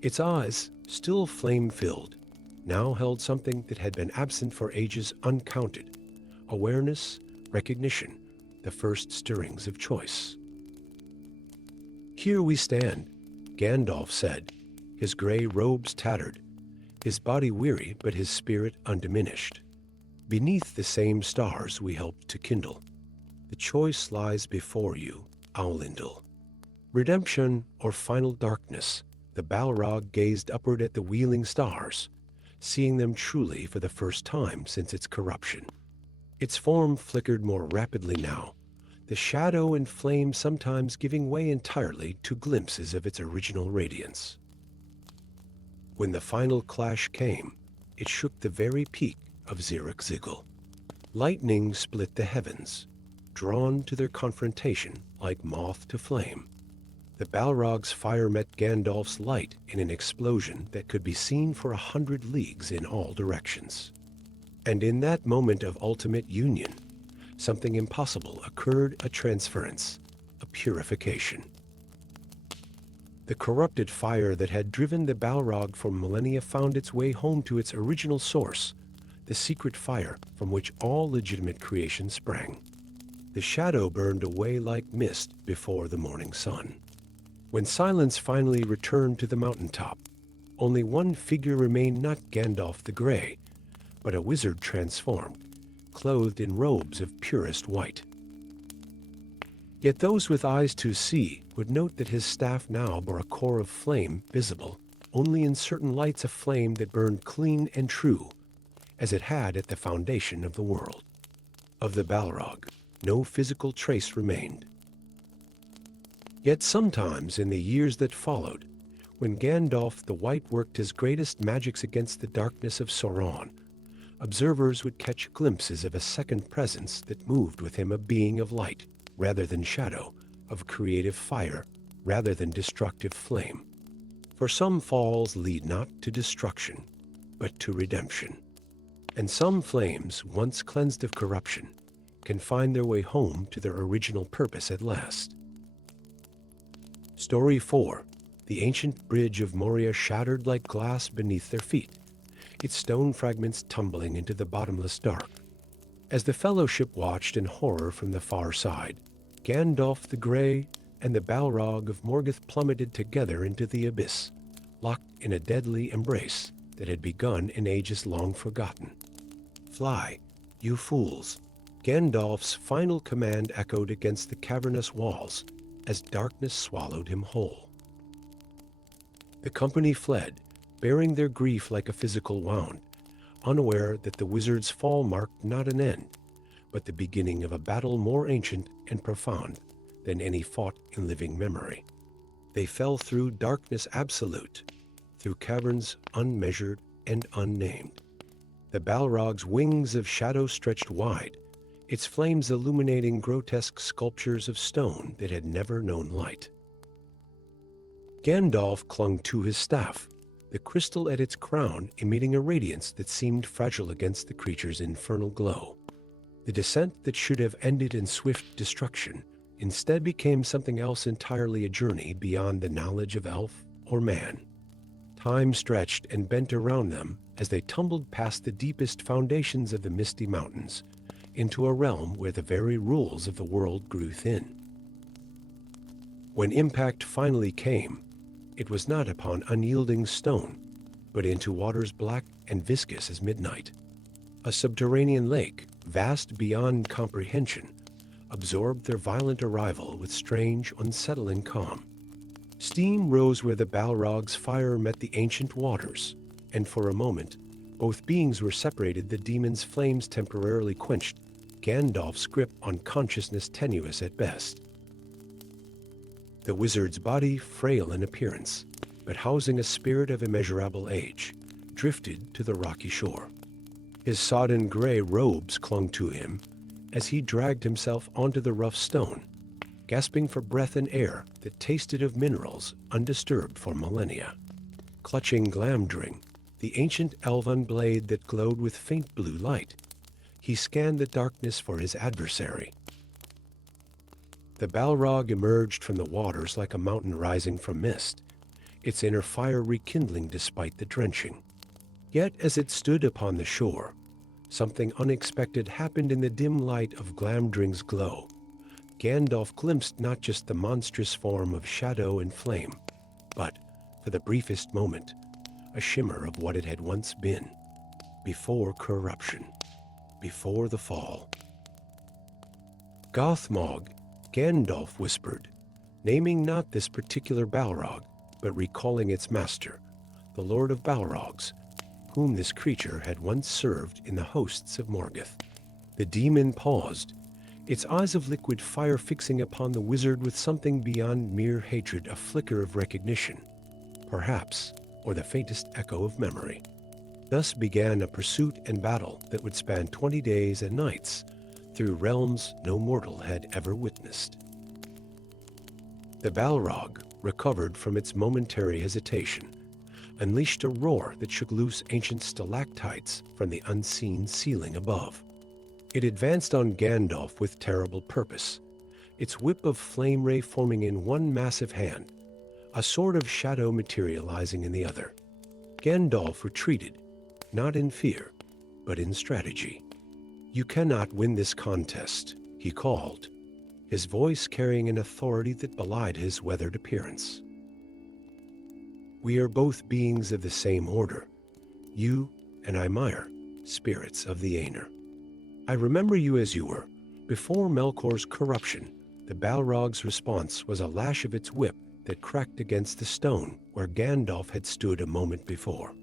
Its eyes, still flame-filled, now held something that had been absent for ages uncounted: awareness, recognition, the first stirrings of choice. "Here we stand," Gandalf said, his gray robes tattered, his body weary but his spirit undiminished. "Beneath the same stars we helped to kindle. The choice lies before you, Aulindil. Redemption or final darkness." The Balrog gazed upward at the wheeling stars, seeing them truly for the first time since its corruption. Its form flickered more rapidly now, the shadow and flame sometimes giving way entirely to glimpses of its original radiance. When the final clash came, it shook the very peak of Zirak-Zigil. Lightning split the heavens, drawn to their confrontation like moth to flame. The Balrog's fire met Gandalf's light in an explosion that could be seen for 100 leagues in all directions. And in that moment of ultimate union, something impossible occurred, a transference, a purification. The corrupted fire that had driven the Balrog for millennia found its way home to its original source, the secret fire from which all legitimate creation sprang. The shadow burned away like mist before the morning sun. When silence finally returned to the mountaintop, only one figure remained, not Gandalf the Grey, but a wizard transformed, clothed in robes of purest white. Yet those with eyes to see would note that his staff now bore a core of flame visible only in certain lights, of flame that burned clean and true, as it had at the foundation of the world. Of the Balrog, no physical trace remained. Yet sometimes in the years that followed, when Gandalf the White worked his greatest magics against the darkness of Sauron, observers would catch glimpses of a second presence that moved with him, a being of light rather than shadow, of creative fire rather than destructive flame. For some falls lead not to destruction, but to redemption. And some flames, once cleansed of corruption, can find their way home to their original purpose at last. Story 4. The ancient bridge of Moria shattered like glass beneath their feet, its stone fragments tumbling into the bottomless dark. As the Fellowship watched in horror from the far side, Gandalf the Grey and the Balrog of Morgoth plummeted together into the abyss, locked in a deadly embrace that had begun in ages long forgotten. "Fly, you fools!" Gandalf's final command echoed against the cavernous walls as darkness swallowed him whole. The company fled, bearing their grief like a physical wound, unaware that the wizard's fall marked not an end, but the beginning of a battle more ancient and profound than any fought in living memory. They fell through darkness absolute, through caverns unmeasured and unnamed. The Balrog's wings of shadow stretched wide, its flames illuminating grotesque sculptures of stone that had never known light. Gandalf clung to his staff, the crystal at its crown emitting a radiance that seemed fragile against the creature's infernal glow. The descent that should have ended in swift destruction instead became something else entirely, a journey beyond the knowledge of elf or man. Time stretched and bent around them as they tumbled past the deepest foundations of the misty mountains into a realm where the very rules of the world grew thin. When impact finally came, it was not upon unyielding stone, but into waters black and viscous as midnight. A subterranean lake, vast beyond comprehension, absorbed their violent arrival with strange, unsettling calm. Steam rose where the Balrog's fire met the ancient waters, and for a moment, both beings were separated, the demon's flames temporarily quenched, Gandalf's grip on consciousness tenuous at best. The wizard's body, frail in appearance, but housing a spirit of immeasurable age, drifted to the rocky shore. His sodden gray robes clung to him as he dragged himself onto the rough stone, gasping for breath and air that tasted of minerals undisturbed for millennia. Clutching Glamdring, the ancient elven blade that glowed with faint blue light, he scanned the darkness for his adversary. The Balrog emerged from the waters like a mountain rising from mist, its inner fire rekindling despite the drenching. Yet as it stood upon the shore, something unexpected happened in the dim light of Glamdring's glow. Gandalf glimpsed not just the monstrous form of shadow and flame, but, for the briefest moment, a shimmer of what it had once been, before corruption, before the fall. "Gothmog," Gandalf whispered, naming not this particular Balrog, but recalling its master, the Lord of Balrogs, whom this creature had once served in the hosts of Morgoth. The demon paused, its eyes of liquid fire fixing upon the wizard with something beyond mere hatred, a flicker of recognition, perhaps, or the faintest echo of memory. Thus began a pursuit and battle that would span 20 days and nights through realms no mortal had ever witnessed. The Balrog, recovered from its momentary hesitation, unleashed a roar that shook loose ancient stalactites from the unseen ceiling above. It advanced on Gandalf with terrible purpose, its whip of flame ray forming in one massive hand, a sword of shadow materializing in the other. Gandalf retreated, not in fear, but in strategy. "You cannot win this contest," he called, his voice carrying an authority that belied his weathered appearance. "We are both beings of the same order, you and Ymir, spirits of the Aenir. I remember you as you were. Before Melkor's corruption, the Balrog's response was a lash of its whip that cracked against the stone where Gandalf had stood a moment before.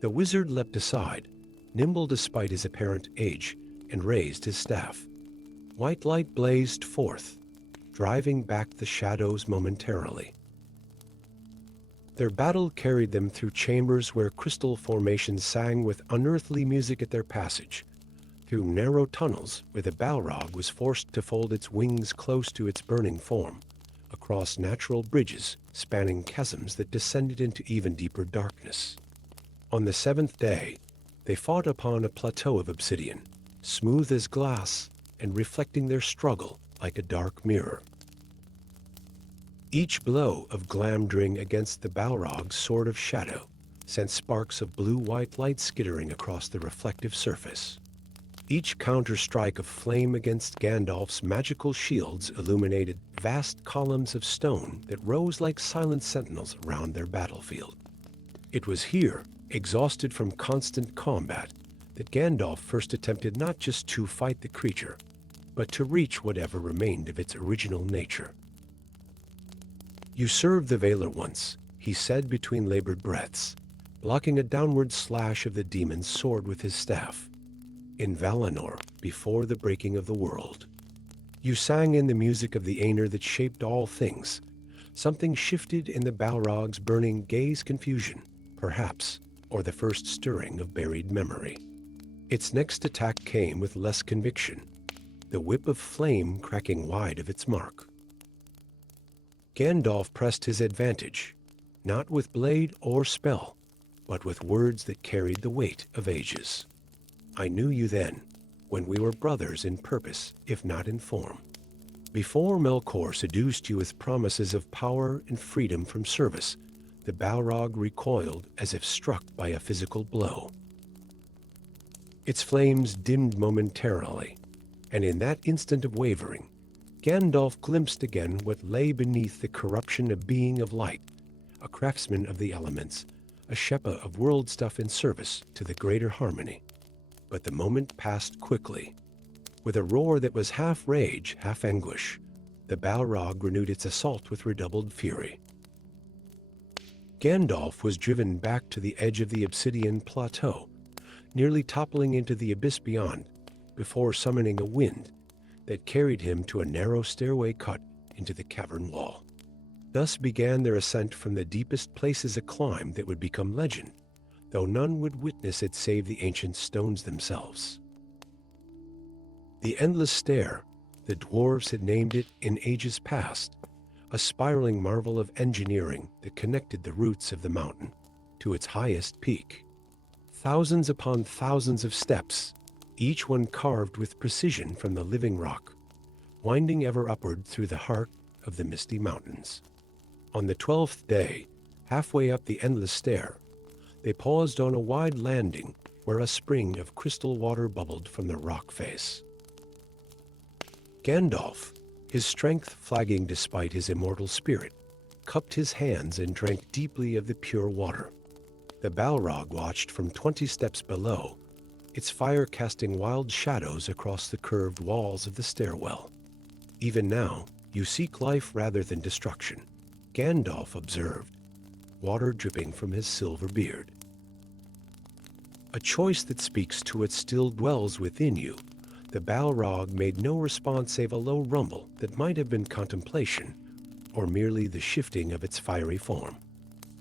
The wizard leapt aside, nimble despite his apparent age, and raised his staff. White light blazed forth, driving back the shadows momentarily. Their battle carried them through chambers where crystal formations sang with unearthly music at their passage, through narrow tunnels where the Balrog was forced to fold its wings close to its burning form, across natural bridges spanning chasms that descended into even deeper darkness. On the seventh day, they fought upon a plateau of obsidian, smooth as glass and reflecting their struggle like a dark mirror. Each blow of Glamdring against the Balrog's sword of shadow sent sparks of blue-white light skittering across the reflective surface. Each counter-strike of flame against Gandalf's magical shields illuminated vast columns of stone that rose like silent sentinels around their battlefield. It was here, exhausted from constant combat, that Gandalf first attempted not just to fight the creature, but to reach whatever remained of its original nature. "You served the Valar once," he said between labored breaths, blocking a downward slash of the demon's sword with his staff. "In Valinor, before the breaking of the world. You sang in the music of the Aenir that shaped all things. Something shifted in the Balrog's burning gaze, confusion, perhaps, or the first stirring of buried memory. Its next attack came with less conviction, the whip of flame cracking wide of its mark. Gandalf pressed his advantage, not with blade or spell, but with words that carried the weight of ages. "I knew you then, when we were brothers in purpose, if not in form. Before Melkor seduced you with promises of power and freedom from service, the Balrog recoiled as if struck by a physical blow. Its flames dimmed momentarily, and in that instant of wavering, Gandalf glimpsed again what lay beneath the corruption of being of light, a craftsman of the elements, a shepherd of world stuff in service to the greater harmony. But the moment passed quickly. With a roar that was half rage, half anguish, the Balrog renewed its assault with redoubled fury. Gandalf was driven back to the edge of the obsidian plateau, nearly toppling into the abyss beyond, before summoning a wind that carried him to a narrow stairway cut into the cavern wall. Thus began their ascent from the deepest places, a climb that would become legend, though none would witness it save the ancient stones themselves. The Endless Stair, the dwarves had named it in ages past, a spiraling marvel of engineering that connected the roots of the mountain to its highest peak. Thousands upon thousands of steps, each one carved with precision from the living rock, winding ever upward through the heart of the misty mountains. On the 12th day, halfway up the Endless Stair, they paused on a wide landing where a spring of crystal water bubbled from the rock face. Gandalf, his strength flagging despite his immortal spirit, cupped his hands and drank deeply of the pure water. The Balrog watched from 20 steps below, its fire casting wild shadows across the curved walls of the stairwell. "Even now, you seek life rather than destruction," Gandalf observed, water dripping from his silver beard. "A choice that speaks to what still dwells within you." The Balrog made no response save a low rumble that might have been contemplation, or merely the shifting of its fiery form.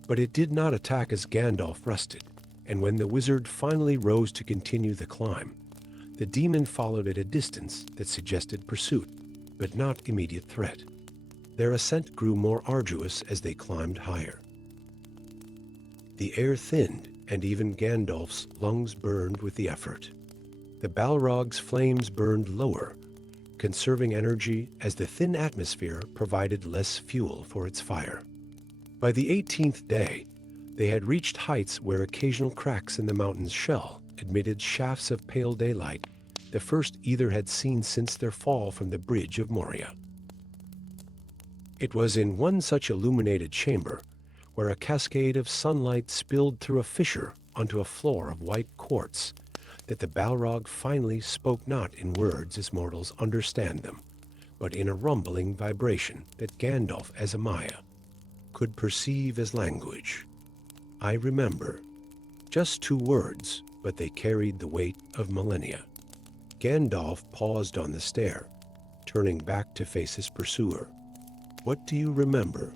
But it did not attack as Gandalf rested, and when the wizard finally rose to continue the climb, the demon followed at a distance that suggested pursuit, but not immediate threat. Their ascent grew more arduous as they climbed higher. The air thinned, and even Gandalf's lungs burned with the effort. The Balrog's flames burned lower, conserving energy as the thin atmosphere provided less fuel for its fire. By the 18th day, they had reached heights where occasional cracks in the mountain's shell admitted shafts of pale daylight, the first either had seen since their fall from the bridge of Moria. It was in one such illuminated chamber, where a cascade of sunlight spilled through a fissure onto a floor of white quartz, that the Balrog finally spoke not in words as mortals understand them, but in a rumbling vibration that Gandalf as a Maya could perceive as language. I remember. Just 2 words, but they carried the weight of millennia. Gandalf paused on the stair, turning back to face his pursuer. "What do you remember?"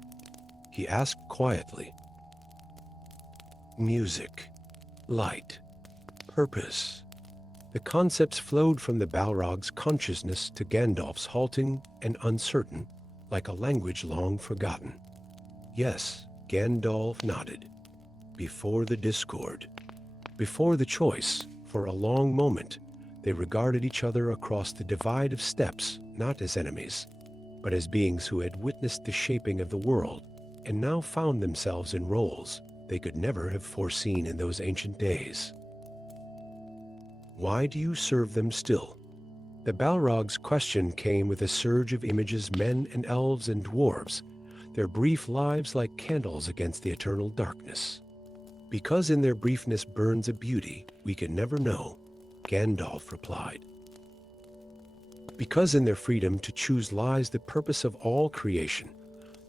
he asked quietly. "Music, light, purpose." The concepts flowed from the Balrog's consciousness to Gandalf's halting and uncertain, like a language long forgotten. "Yes," Gandalf nodded. "Before the discord, before the choice, for a long moment, they regarded each other across the divide of steppes not as enemies, but as beings who had witnessed the shaping of the world and now found themselves in roles they could never have foreseen in those ancient days." "Why do you serve them still?" The Balrog's question came with a surge of images, men and elves and dwarves, their brief lives like candles against the eternal darkness. "Because in their briefness burns a beauty we can never know," Gandalf replied. "Because in their freedom to choose lies the purpose of all creation."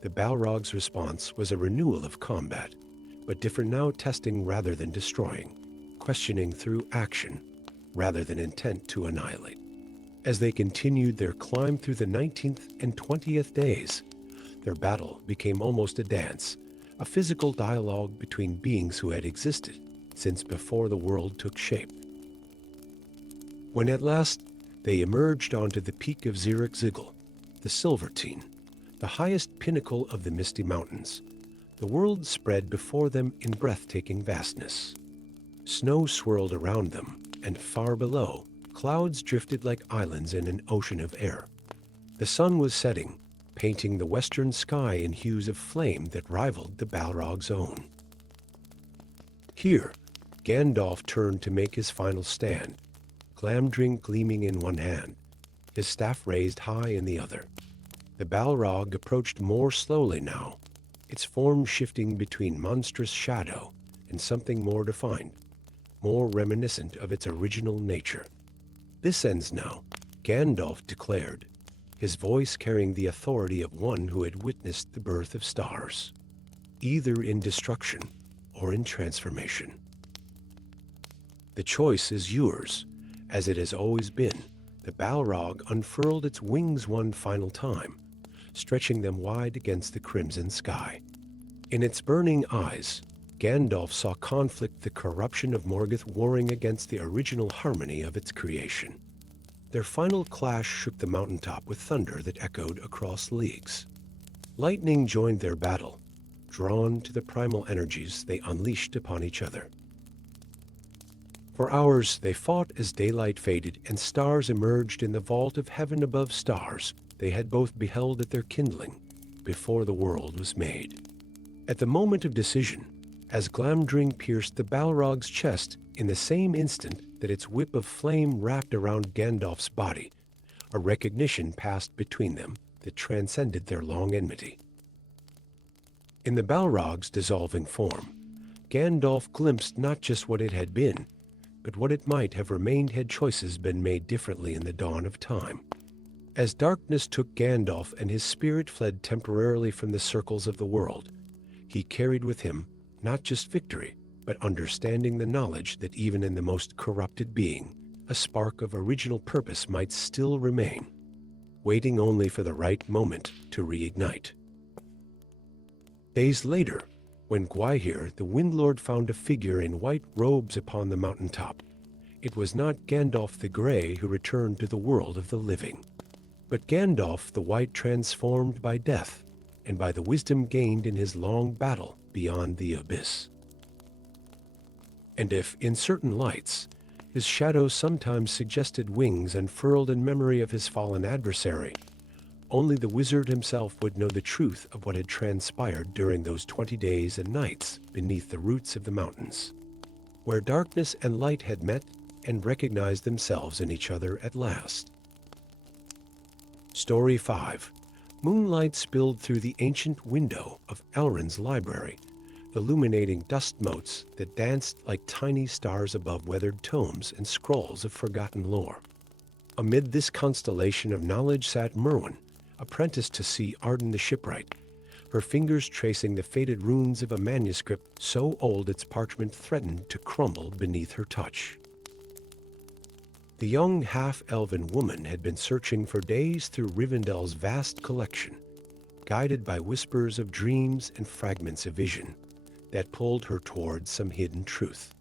The Balrog's response was a renewal of combat, but different now, testing rather than destroying, questioning through action rather than intent to annihilate. As they continued their climb through the 19th and 20th days, their battle became almost a dance, a physical dialogue between beings who had existed since before the world took shape. When at last they emerged onto the peak of Zirek-Zigil, the Silvertine, the highest pinnacle of the Misty Mountains, the world spread before them in breathtaking vastness. Snow swirled around them, and far below, clouds drifted like islands in an ocean of air. The sun was setting, painting the western sky in hues of flame that rivaled the Balrog's own. Here, Gandalf turned to make his final stand, Glamdring gleaming in one hand, his staff raised high in the other. The Balrog approached more slowly now, its form shifting between monstrous shadow and something more defined, more reminiscent of its original nature. "This ends now," Gandalf declared, his voice carrying the authority of one who had witnessed the birth of stars, either in destruction or in transformation. "The choice is yours, as it has always been." The Balrog unfurled its wings one final time, stretching them wide against the crimson sky. In its burning eyes, Gandalf saw conflict, the corruption of Morgoth warring against the original harmony of its creation. Their final clash shook the mountaintop with thunder that echoed across leagues. Lightning joined their battle, drawn to the primal energies they unleashed upon each other. For hours they fought as daylight faded and stars emerged in the vault of heaven above stars they had both beheld at their kindling before the world was made. At the moment of decision, as Glamdring pierced the Balrog's chest in the same instant that its whip of flame wrapped around Gandalf's body, a recognition passed between them that transcended their long enmity. In the Balrog's dissolving form, Gandalf glimpsed not just what it had been, but what it might have remained had choices been made differently in the dawn of time. As darkness took Gandalf and his spirit fled temporarily from the circles of the world, he carried with him not just victory, but understanding, the knowledge that even in the most corrupted being, a spark of original purpose might still remain, waiting only for the right moment to reignite. Days later, when Gwaihir, the Windlord, found a figure in white robes upon the mountaintop, it was not Gandalf the Grey who returned to the world of the living, but Gandalf the White, transformed by death, and by the wisdom gained in his long battle beyond the abyss. And if, in certain lights, his shadow sometimes suggested wings unfurled in memory of his fallen adversary, only the wizard himself would know the truth of what had transpired during those 20 days and nights beneath the roots of the mountains, where darkness and light had met and recognized themselves in each other at last. Story 5. Moonlight spilled through the ancient window of Elrond's library, illuminating dust motes that danced like tiny stars above weathered tomes and scrolls of forgotten lore. Amid this constellation of knowledge sat Merwin, apprenticed to see Arden the shipwright, her fingers tracing the faded runes of a manuscript so old its parchment threatened to crumble beneath her touch. The young half-elven woman had been searching for days through Rivendell's vast collection, guided by whispers of dreams and fragments of vision that pulled her towards some hidden truth.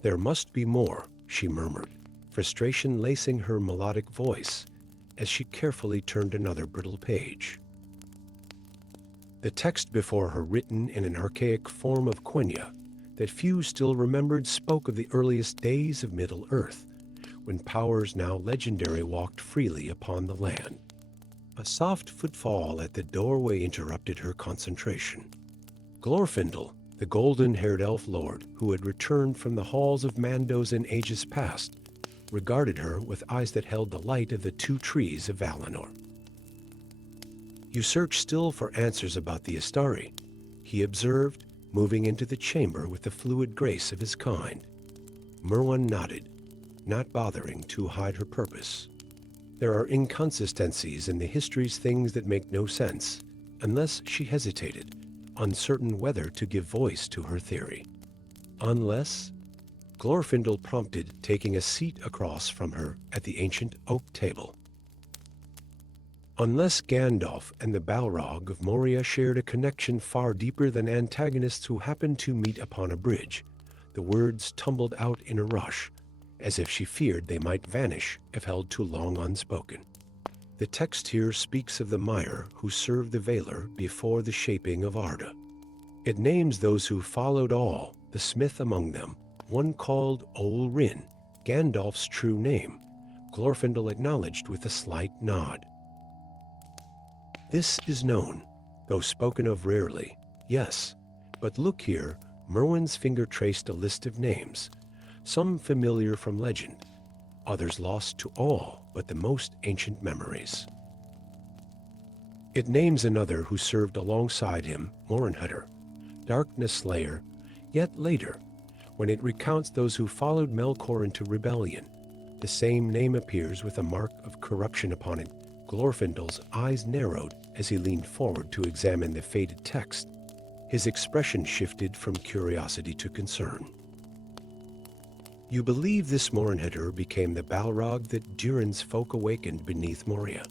"There must be more," she murmured, frustration lacing her melodic voice as she carefully turned another brittle page. The text before her, written in an archaic form of Quenya that few still remembered, spoke of the earliest days of Middle-earth, when powers now legendary walked freely upon the land. A soft footfall at the doorway interrupted her concentration. Glorfindel, the golden-haired elf lord who had returned from the halls of Mandos in ages past, regarded her with eyes that held the light of the two trees of Valinor. "You search still for answers about the Astari," he observed, moving into the chamber with the fluid grace of his kind. Merwin nodded, not bothering to hide her purpose. There are inconsistencies in the history's things that make no sense, unless she hesitated, uncertain whether to give voice to her theory. "Unless?" Glorfindel prompted, taking a seat across from her at the ancient oak table. "Unless Gandalf and the Balrog of Moria shared a connection far deeper than antagonists who happened to meet upon a bridge." The words tumbled out in a rush, as if she feared they might vanish if held too long unspoken. The text here speaks of the Mire who served the Valar before the shaping of Arda. It names those who followed all, the smith among them, one called Ol Rin, Gandalf's true name, Glorfindel acknowledged with a slight nod. "This is known, though spoken of rarely, yes, but look here." Merwin's finger traced a list of names, some familiar from legend, others lost to all but the most ancient memories. It names another who served alongside him, Morinhutter, Darkness Slayer, yet later, when it recounts those who followed Melkor into rebellion, the same name appears with a mark of corruption upon it. Glorfindel's eyes narrowed as he leaned forward to examine the faded text. His expression shifted from curiosity to concern. "You believe this Morinhutter became the Balrog that Durin's folk awakened beneath Moria?"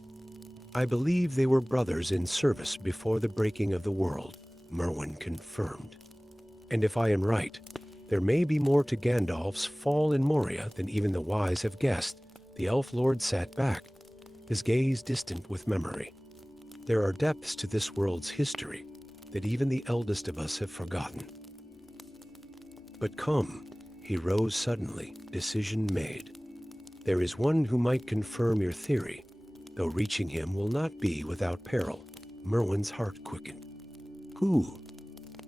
"I believe they were brothers in service before the breaking of the world," Merwin confirmed. "And if I am right, there may be more to Gandalf's fall in Moria than even the wise have guessed." The elf lord sat back, his gaze distant with memory. "There are depths to this world's history that even the eldest of us have forgotten. But come," he rose suddenly, decision made. "There is one who might confirm your theory, though reaching him will not be without peril." Merwin's heart quickened. "Who?"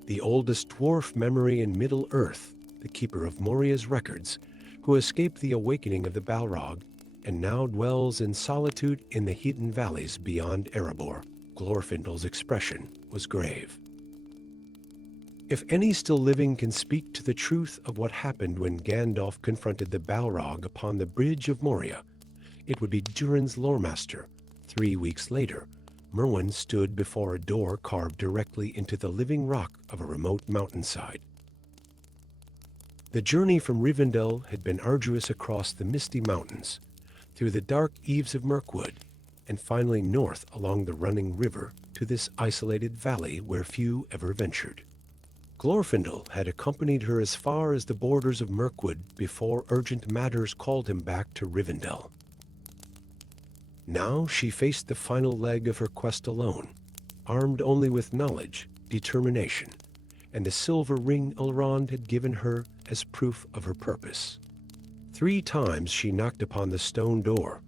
"The oldest dwarf memory in Middle-earth, the keeper of Moria's records, who escaped the awakening of the Balrog and now dwells in solitude in the hidden valleys beyond Erebor." Glorfindel's expression was grave. "If any still living can speak to the truth of what happened when Gandalf confronted the Balrog upon the bridge of Moria, it would be Durin's loremaster." 3 weeks later, Merwin stood before a door carved directly into the living rock of a remote mountainside. The journey from Rivendell had been arduous across the misty mountains, through the dark eaves of Mirkwood, and finally north along the running river to this isolated valley where few ever ventured. Glorfindel had accompanied her as far as the borders of Mirkwood before urgent matters called him back to Rivendell. Now she faced the final leg of her quest alone, armed only with knowledge, determination, and the silver ring Elrond had given her as proof of her purpose. 3 times she knocked upon the stone door,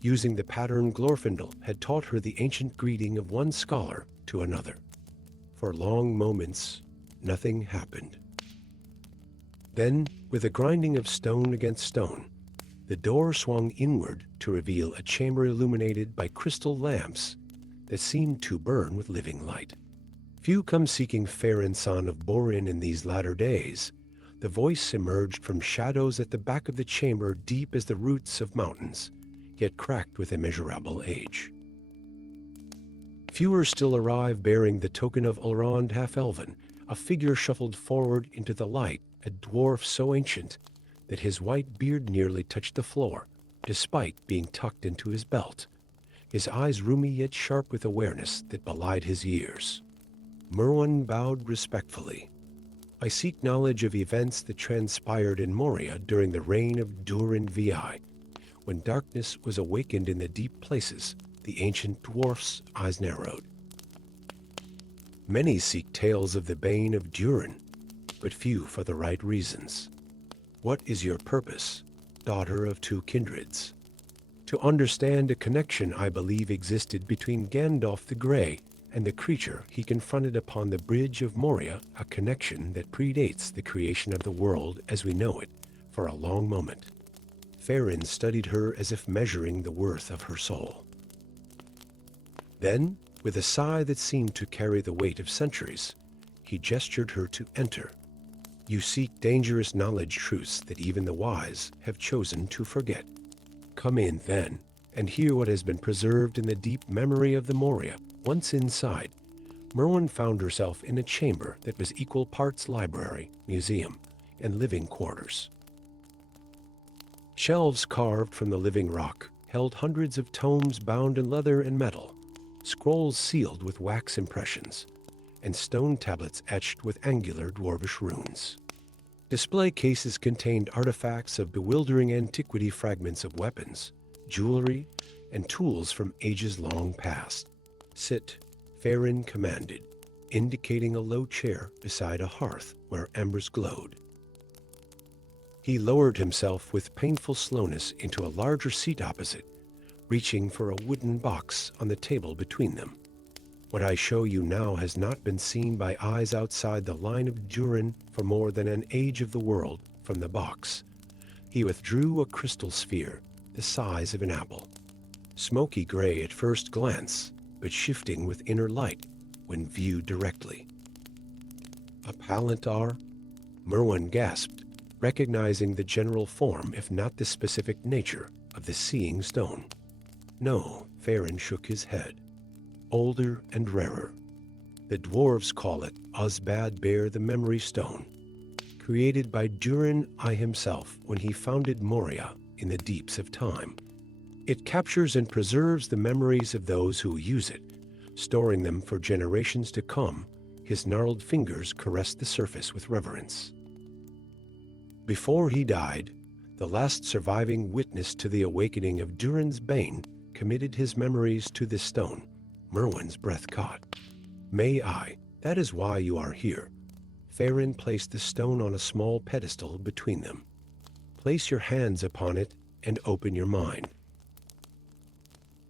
using the pattern Glorfindel had taught her the ancient greeting of one scholar to another. For long moments, nothing happened. Then, with a grinding of stone against stone, the door swung inward to reveal a chamber illuminated by crystal lamps that seemed to burn with living light. Few come seeking Farin son of Borin in these latter days. The voice emerged from shadows at the back of the chamber, deep as the roots of mountains, yet cracked with immeasurable age. Fewer still arrive bearing the token of Elrond half-elven. A figure shuffled forward into the light, a dwarf so ancient that his white beard nearly touched the floor, despite being tucked into his belt, his eyes roomy yet sharp with awareness that belied his years. Merwin bowed respectfully. "I seek knowledge of events that transpired in Moria during the reign of Durin Vi. When darkness was awakened in the deep places, the ancient dwarf's eyes narrowed. Many seek tales of the bane of Durin, but few for the right reasons. What is your purpose, daughter of 2 kindreds? To understand a connection I believe existed between Gandalf the Grey and the creature he confronted upon the bridge of Moria, a connection that predates the creation of the world as we know it, for a long moment." Farin studied her as if measuring the worth of her soul. Then, with a sigh that seemed to carry the weight of centuries, he gestured her to enter. "You seek dangerous knowledge, truths that even the wise have chosen to forget. Come in, then, and hear what has been preserved in the deep memory of the Moria." Once inside, Merwin found herself in a chamber that was equal parts library, museum, and living quarters. Shelves carved from the living rock held hundreds of tomes bound in leather and metal, scrolls sealed with wax impressions, and stone tablets etched with angular dwarvish runes. Display cases contained artifacts of bewildering antiquity, fragments of weapons, jewelry, and tools from ages long past. "Sit," Farin commanded, indicating a low chair beside a hearth where embers glowed. He lowered himself with painful slowness into a larger seat opposite, reaching for a wooden box on the table between them. "What I show you now has not been seen by eyes outside the line of Durin for more than an age of the world." From the box, he withdrew a crystal sphere the size of an apple, smoky gray at first glance, but shifting with inner light when viewed directly. "A palantar?" Merwin gasped, recognizing the general form if not the specific nature of the seeing stone. "No," Farin shook his head. "Older and rarer. The dwarves call it Osbad Bear the Memory Stone, created by Durin I himself when he founded Moria in the deeps of time. It captures and preserves the memories of those who use it, storing them for generations to come." His gnarled fingers caressed the surface with reverence. "Before he died, the last surviving witness to the awakening of Durin's bane committed his memories to this stone." Merwin's breath caught. "May I? That is why you are here." Farin placed the stone on a small pedestal between them. "Place your hands upon it and open your mind.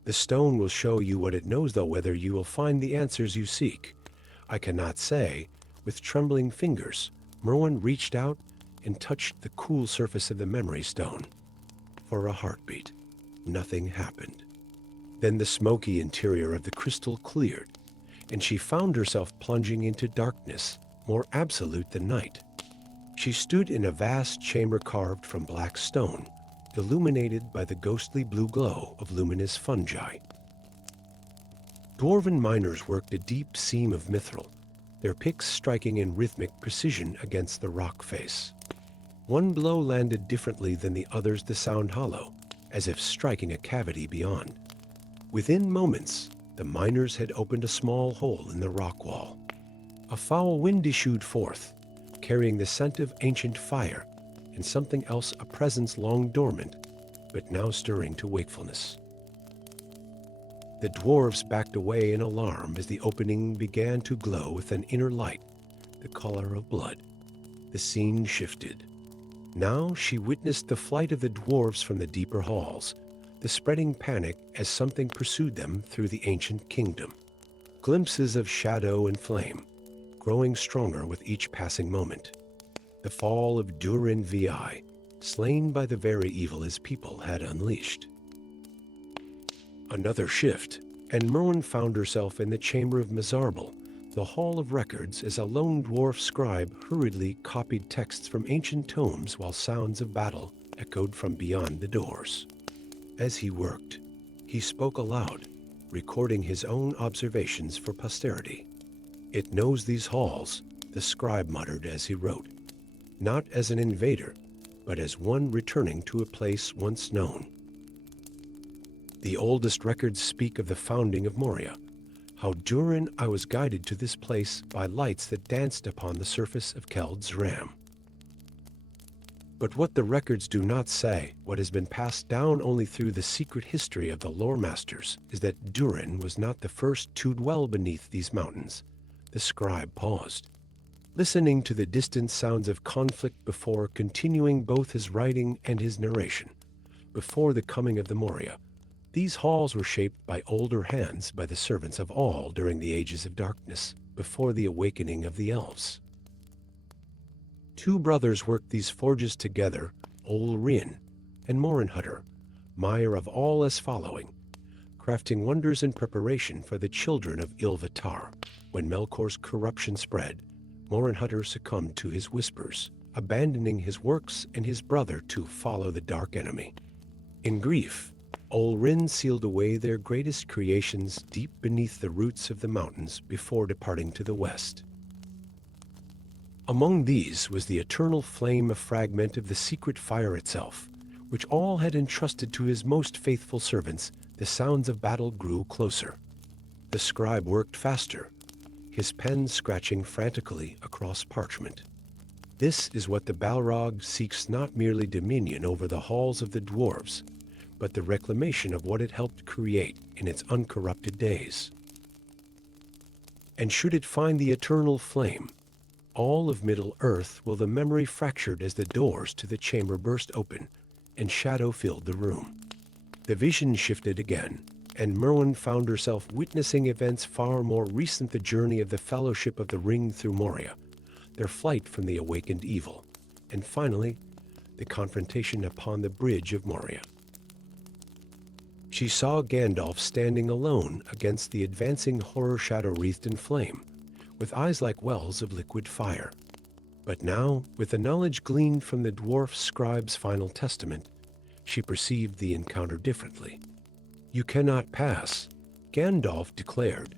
The stone will show you what it knows, though whether you will find the answers you seek, I cannot say." With trembling fingers, Merwin reached out and touched the cool surface of the memory stone. For a heartbeat, nothing happened. Then the smoky interior of the crystal cleared, and she found herself plunging into darkness, more absolute than night. She stood in a vast chamber carved from black stone, illuminated by the ghostly blue glow of luminous fungi. Dwarven miners worked a deep seam of mithril, their picks striking in rhythmic precision against the rock face. One blow landed differently than the others, the sound hollow, as if striking a cavity beyond. Within moments, the miners had opened a small hole in the rock wall. A foul wind issued forth, carrying the scent of ancient fire and something else, a presence long dormant, but now stirring to wakefulness. The dwarves backed away in alarm as the opening began to glow with an inner light, the color of blood. The scene shifted. Now she witnessed the flight of the dwarves from the deeper halls, the spreading panic as something pursued them through the ancient kingdom. Glimpses of shadow and flame, growing stronger with each passing moment. The fall of Durin Vi, slain by the very evil his people had unleashed. Another shift, and Merwin found herself in the chamber of Mizarble, the Hall of Records, as a lone dwarf scribe hurriedly copied texts from ancient tomes while sounds of battle echoed from beyond the doors. As he worked, he spoke aloud, recording his own observations for posterity. "It knows these halls," the scribe muttered as he wrote, "not as an invader, but as one returning to a place once known. The oldest records speak of the founding of Moria, how during I was guided to this place by lights that danced upon the surface of Keld's ram. But what the records do not say, what has been passed down only through the secret history of the lore masters, is that Durin was not the first to dwell beneath these mountains." The scribe paused, listening to the distant sounds of conflict before continuing both his writing and his narration. Before the coming of the Moria, these halls were shaped by older hands, by the servants of all during the ages of darkness, before the awakening of the elves. Two brothers worked these forges together, Olrin and Morinhutter, Mire of all as following, crafting wonders in preparation for the children of Ilvatar. When Melkor's corruption spread, Morinhutter succumbed to his whispers, abandoning his works and his brother to follow the dark enemy. In grief, Olrin sealed away their greatest creations deep beneath the roots of the mountains before departing to the west. Among these was the eternal flame, a fragment of the secret fire itself, which all had entrusted to his most faithful servants. The sounds of battle grew closer. The scribe worked faster, his pen scratching frantically across parchment. This is what the Balrog seeks, not merely dominion over the halls of the dwarves, but the reclamation of what it helped create in its uncorrupted days. And should it find the eternal flame, all of Middle-earth will the memory fractured as the doors to the chamber burst open, and shadow filled the room. The vision shifted again, and Merwin found herself witnessing events far more recent: the journey of the Fellowship of the Ring through Moria, their flight from the awakened evil, and finally, the confrontation upon the bridge of Moria. She saw Gandalf standing alone against the advancing horror, shadow wreathed in flame, with eyes like wells of liquid fire. But now, with the knowledge gleaned from the dwarf scribe's final testament, she perceived the encounter differently. "You cannot pass," Gandalf declared,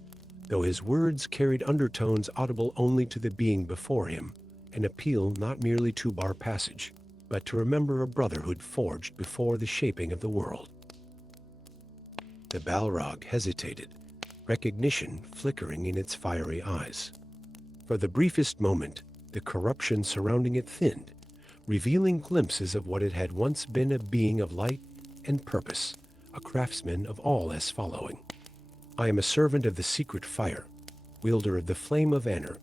though his words carried undertones audible only to the being before him, an appeal not merely to bar passage, but to remember a brotherhood forged before the shaping of the world. The Balrog hesitated, recognition flickering in its fiery eyes. For the briefest moment, the corruption surrounding it thinned, revealing glimpses of what it had once been: a being of light and purpose, a craftsman of all as following. "I am a servant of the secret fire, wielder of the flame of Anor,"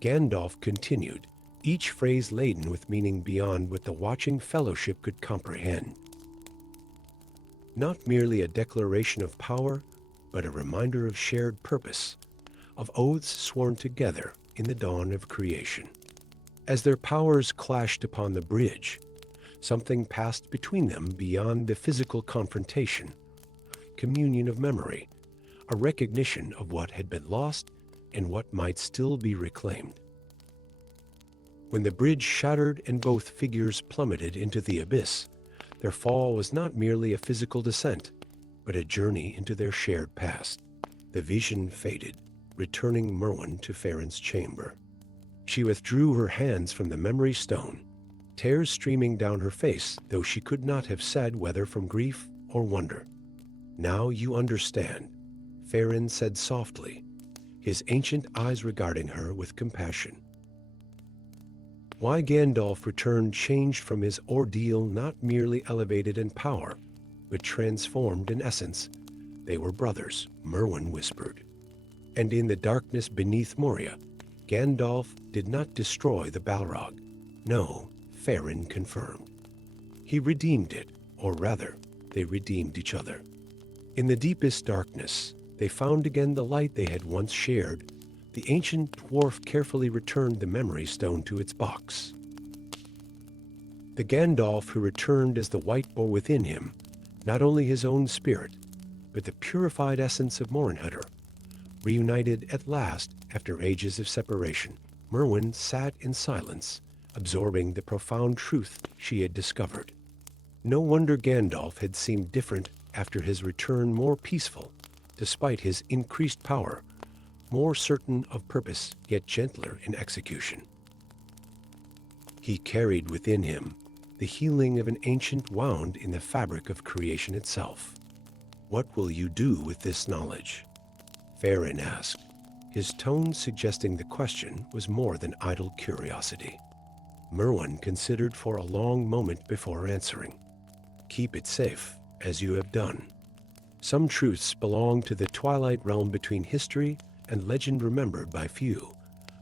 Gandalf continued, each phrase laden with meaning beyond what the watching fellowship could comprehend. Not merely a declaration of power, but a reminder of shared purpose, of oaths sworn together in the dawn of creation. As their powers clashed upon the bridge, something passed between them beyond the physical confrontation: communion of memory, a recognition of what had been lost and what might still be reclaimed. When the bridge shattered and both figures plummeted into the abyss, their fall was not merely a physical descent, but a journey into their shared past. The vision faded, returning Merwin to Farron's chamber. She withdrew her hands from the memory stone, tears streaming down her face, though she could not have said whether from grief or wonder. "Now you understand," Farron said softly, his ancient eyes regarding her with compassion. Why Gandalf returned changed from his ordeal, not merely elevated in power, but transformed in essence, They were brothers, Merwin whispered. And in the darkness beneath Moria, Gandalf did not destroy the Balrog. No, Farin confirmed. He redeemed it, or rather, they redeemed each other. In the deepest darkness, they found again the light they had once shared. The ancient dwarf carefully returned the memory stone to its box. The Gandalf who returned as the white bore within him, not only his own spirit, but the purified essence of Morinhutter. Reunited at last after ages of separation, Merwin sat in silence, absorbing the profound truth she had discovered. No wonder Gandalf had seemed different after his return, more peaceful, despite his increased power, more certain of purpose, yet gentler in execution. He carried within him the healing of an ancient wound in the fabric of creation itself. What will you do with this knowledge? Farin asked. His tone suggesting the question was more than idle curiosity. Merwin considered for a long moment before answering. Keep it safe, as you have done. Some truths belong to the twilight realm between history and legend, remembered by few,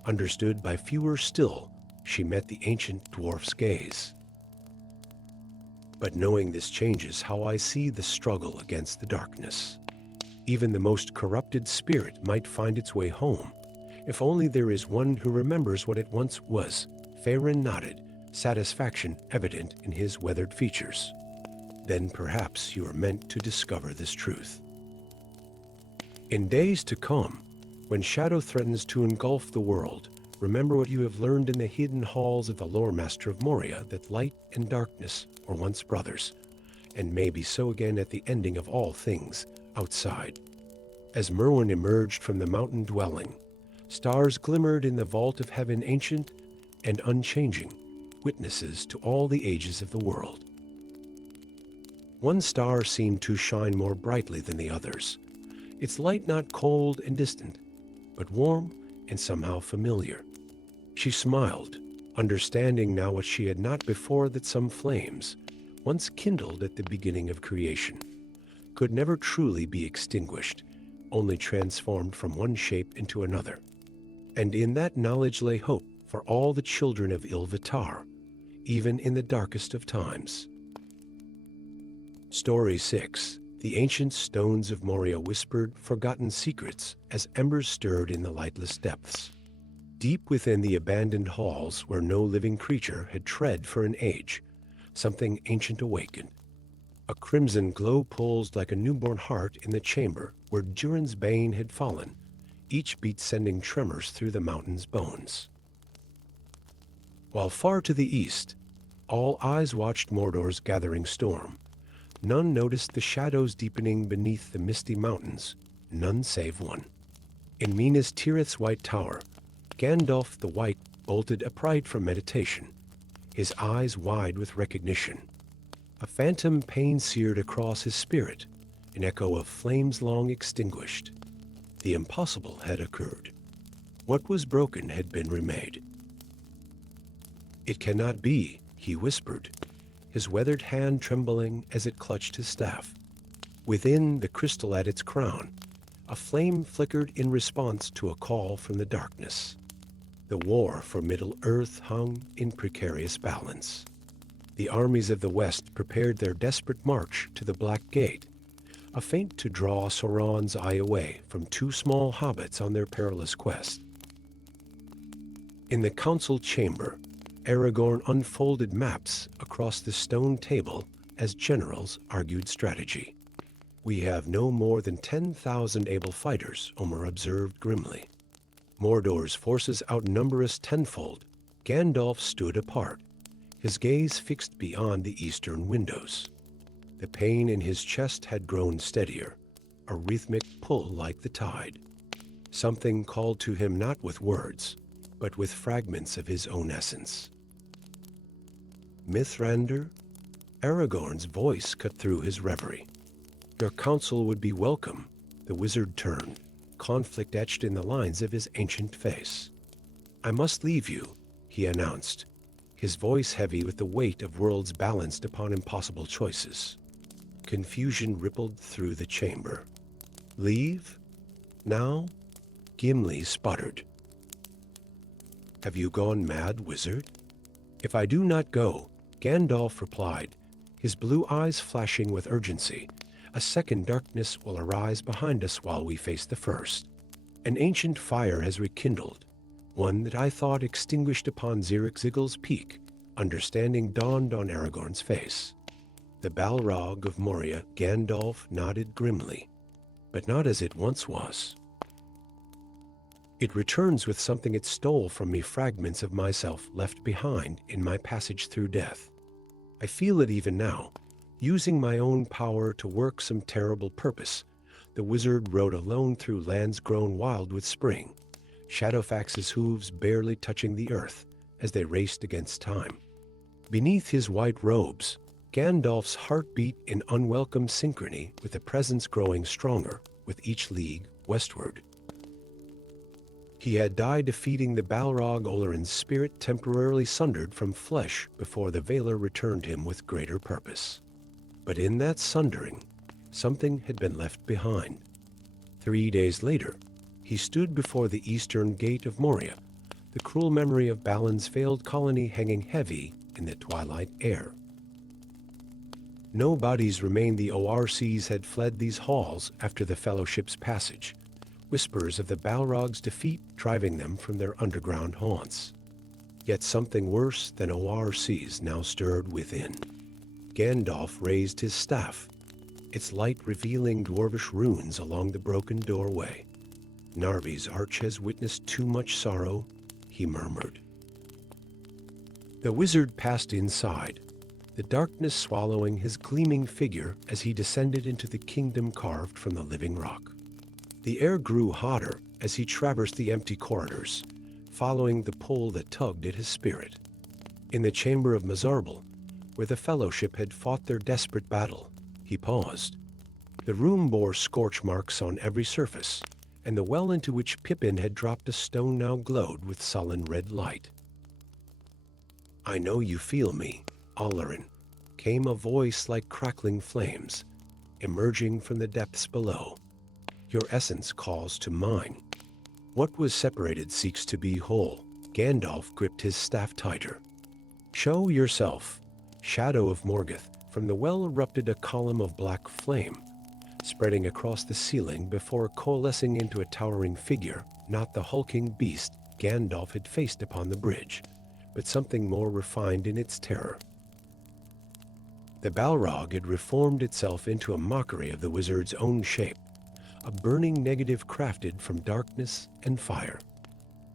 understood by fewer still. She met the ancient dwarf's gaze. But knowing this changes how I see the struggle against the darkness. Even the most corrupted spirit might find its way home, if only there is one who remembers what it once was. Farin nodded, satisfaction evident in his weathered features. Then perhaps you are meant to discover this truth. In days to come, when shadow threatens to engulf the world, remember what you have learned in the hidden halls of the lore master of Moria, that light and darkness were once brothers, and may be so again at the ending of all things outside. As Merwin emerged from the mountain dwelling, stars glimmered in the vault of heaven, ancient and unchanging, witnesses to all the ages of the world. One star seemed to shine more brightly than the others, its light not cold and distant, but warm and somehow familiar. She smiled, understanding now what she had not before, that some flames, once kindled at the beginning of creation, could never truly be extinguished, only transformed from one shape into another. And in that knowledge lay hope for all the children of Ilvatar, even in the darkest of times. Story 6. The ancient stones of Moria whispered forgotten secrets as embers stirred in the lightless depths. Deep within the abandoned halls, where no living creature had tread for an age, something ancient awakened. A crimson glow pulsed like a newborn heart in the chamber where Durin's bane had fallen, each beat sending tremors through the mountain's bones. While far to the east, all eyes watched Mordor's gathering storm. None noticed the shadows deepening beneath the misty mountains, none save one. In Minas Tirith's white tower, Gandalf the White bolted upright from meditation, his eyes wide with recognition. A phantom pain seared across his spirit, an echo of flames long extinguished. The impossible had occurred. What was broken had been remade. It cannot be, he whispered, his weathered hand trembling as it clutched his staff. Within the crystal at its crown, a flame flickered in response to a call from the darkness. The war for Middle-earth hung in precarious balance. The armies of the West prepared their desperate march to the Black Gate, a feint to draw Sauron's eye away from two small hobbits on their perilous quest. In the council chamber, Aragorn unfolded maps across the stone table as generals argued strategy. We have no more than 10,000 able fighters, Omer observed grimly. Mordor's forces outnumber us tenfold. Gandalf stood apart, his gaze fixed beyond the eastern windows. The pain in his chest had grown steadier, a rhythmic pull like the tide. Something called to him not with words, but with fragments of his own essence. Mithrandir? Aragorn's voice cut through his reverie. Your counsel would be welcome. The wizard turned, conflict etched in the lines of his ancient face. I must leave you, he announced, his voice heavy with the weight of worlds balanced upon impossible choices. Confusion rippled through the chamber. Leave? Now? Gimli sputtered. Have you gone mad, wizard? If I do not go, Gandalf replied, his blue eyes flashing with urgency, a second darkness will arise behind us while we face the first. An ancient fire has rekindled, one that I thought extinguished upon Zirikzigil's peak. Understanding dawned on Aragorn's face. The Balrog of Moria, Gandalf nodded grimly, but not as it once was. It returns with something it stole from me, fragments of myself left behind in my passage through death. I feel it even now, using my own power to work some terrible purpose. The wizard rode alone through lands grown wild with spring, Shadowfax's hooves barely touching the earth as they raced against time. Beneath his white robes, Gandalf's heart beat in unwelcome synchrony with the presence growing stronger with each league westward. He had died defeating the Balrog. Olorin's spirit temporarily sundered from flesh before the Veiler returned him with greater purpose. But in that sundering, something had been left behind. 3 days later, he stood before the eastern gate of Moria, the cruel memory of Balin's failed colony hanging heavy in the twilight air. No bodies remained. The ORCs had fled these halls after the Fellowship's passage, whispers of the Balrog's defeat driving them from their underground haunts. Yet something worse than ORCs now stirred within. Gandalf raised his staff, its light revealing dwarvish runes along the broken doorway. Narvi's arch has witnessed too much sorrow, he murmured. The wizard passed inside, the darkness swallowing his gleaming figure as he descended into the kingdom carved from the living rock. The air grew hotter as he traversed the empty corridors, following the pull that tugged at his spirit. In the chamber of Mazarbel, where the Fellowship had fought their desperate battle, he paused. The room bore scorch marks on every surface, and the well into which Pippin had dropped a stone now glowed with sullen red light. "I know you feel me, Olorin," came a voice like crackling flames, emerging from the depths below. "Your essence calls to mine. What was separated seeks to be whole." Gandalf gripped his staff tighter. "Show yourself." Shadow of Morgoth. From the well erupted a column of black flame, spreading across the ceiling before coalescing into a towering figure, not the hulking beast Gandalf had faced upon the bridge, but something more refined in its terror. The Balrog had reformed itself into a mockery of the wizard's own shape, a burning negative crafted from darkness and fire.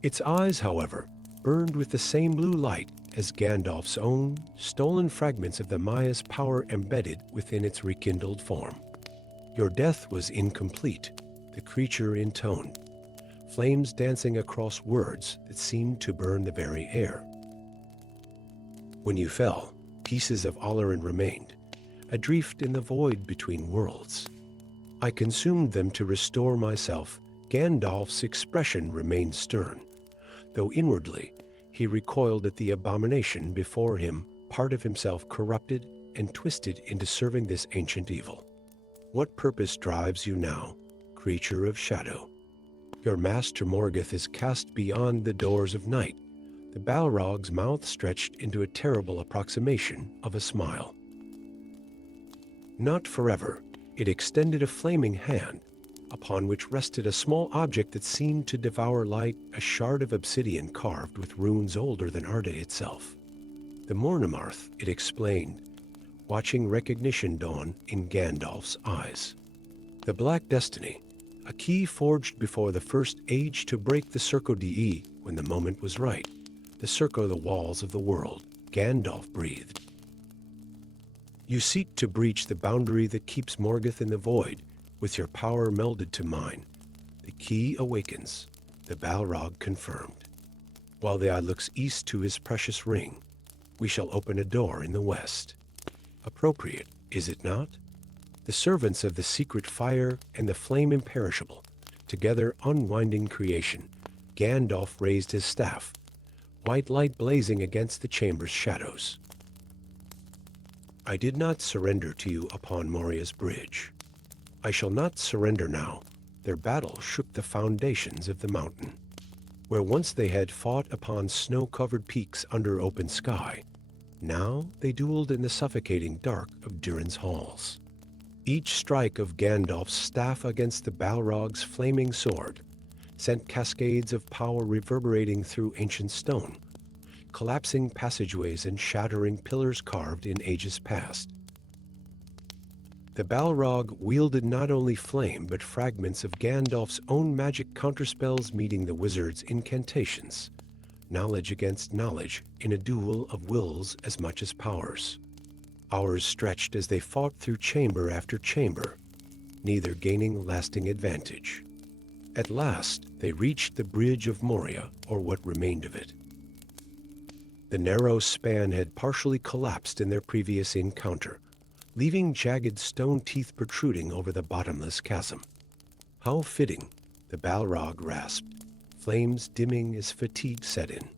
Its eyes, however, burned with the same blue light as Gandalf's own, stolen fragments of the Maya's power embedded within its rekindled form. "Your death was incomplete," the creature intoned, flames dancing across words that seemed to burn the very air. "When you fell, pieces of Olorin remained, adrift in the void between worlds. I consumed them to restore myself." Gandalf's expression remained stern, though inwardly he recoiled at the abomination before him, part of himself corrupted and twisted into serving this ancient evil. "What purpose drives you now, creature of shadow?" "Your master Morgoth is cast beyond the doors of night." The Balrog's mouth stretched into a terrible approximation of a smile. "Not forever." It extended a flaming hand, upon which rested a small object that seemed to devour light, a shard of obsidian carved with runes older than Arda itself. "The Mornemarth," it explained, watching recognition dawn in Gandalf's eyes. "The Black Destiny, a key forged before the First Age to break the Circo de when the moment was right. The Circo, the walls of the world," Gandalf breathed. "You seek to breach the boundary that keeps Morgoth in the void. With your power melded to mine, the key awakens," the Balrog confirmed. "While the eye looks east to his precious ring, we shall open a door in the west." Appropriate, is it not? The servants of the secret fire and the flame imperishable, together unwinding creation. Gandalf raised his staff, white light blazing against the chamber's shadows. "I did not surrender to you upon Moria's bridge. I shall not surrender now. Their battle shook the foundations of the mountain. Where once they had fought upon snow-covered peaks under open sky, now they dueled in the suffocating dark of Durin's halls. Each strike of Gandalf's staff against the Balrog's flaming sword sent cascades of power reverberating through ancient stone, collapsing passageways and shattering pillars carved in ages past. The Balrog wielded not only flame but fragments of Gandalf's own magic counterspells meeting the wizard's incantations, knowledge against knowledge in a duel of wills as much as powers. Hours stretched as they fought through chamber after chamber, neither gaining lasting advantage. At last, they reached the bridge of Moria, or what remained of it. The narrow span had partially collapsed in their previous encounter, leaving jagged stone teeth protruding over the bottomless chasm. How fitting, the Balrog rasped, flames dimming as fatigue set in.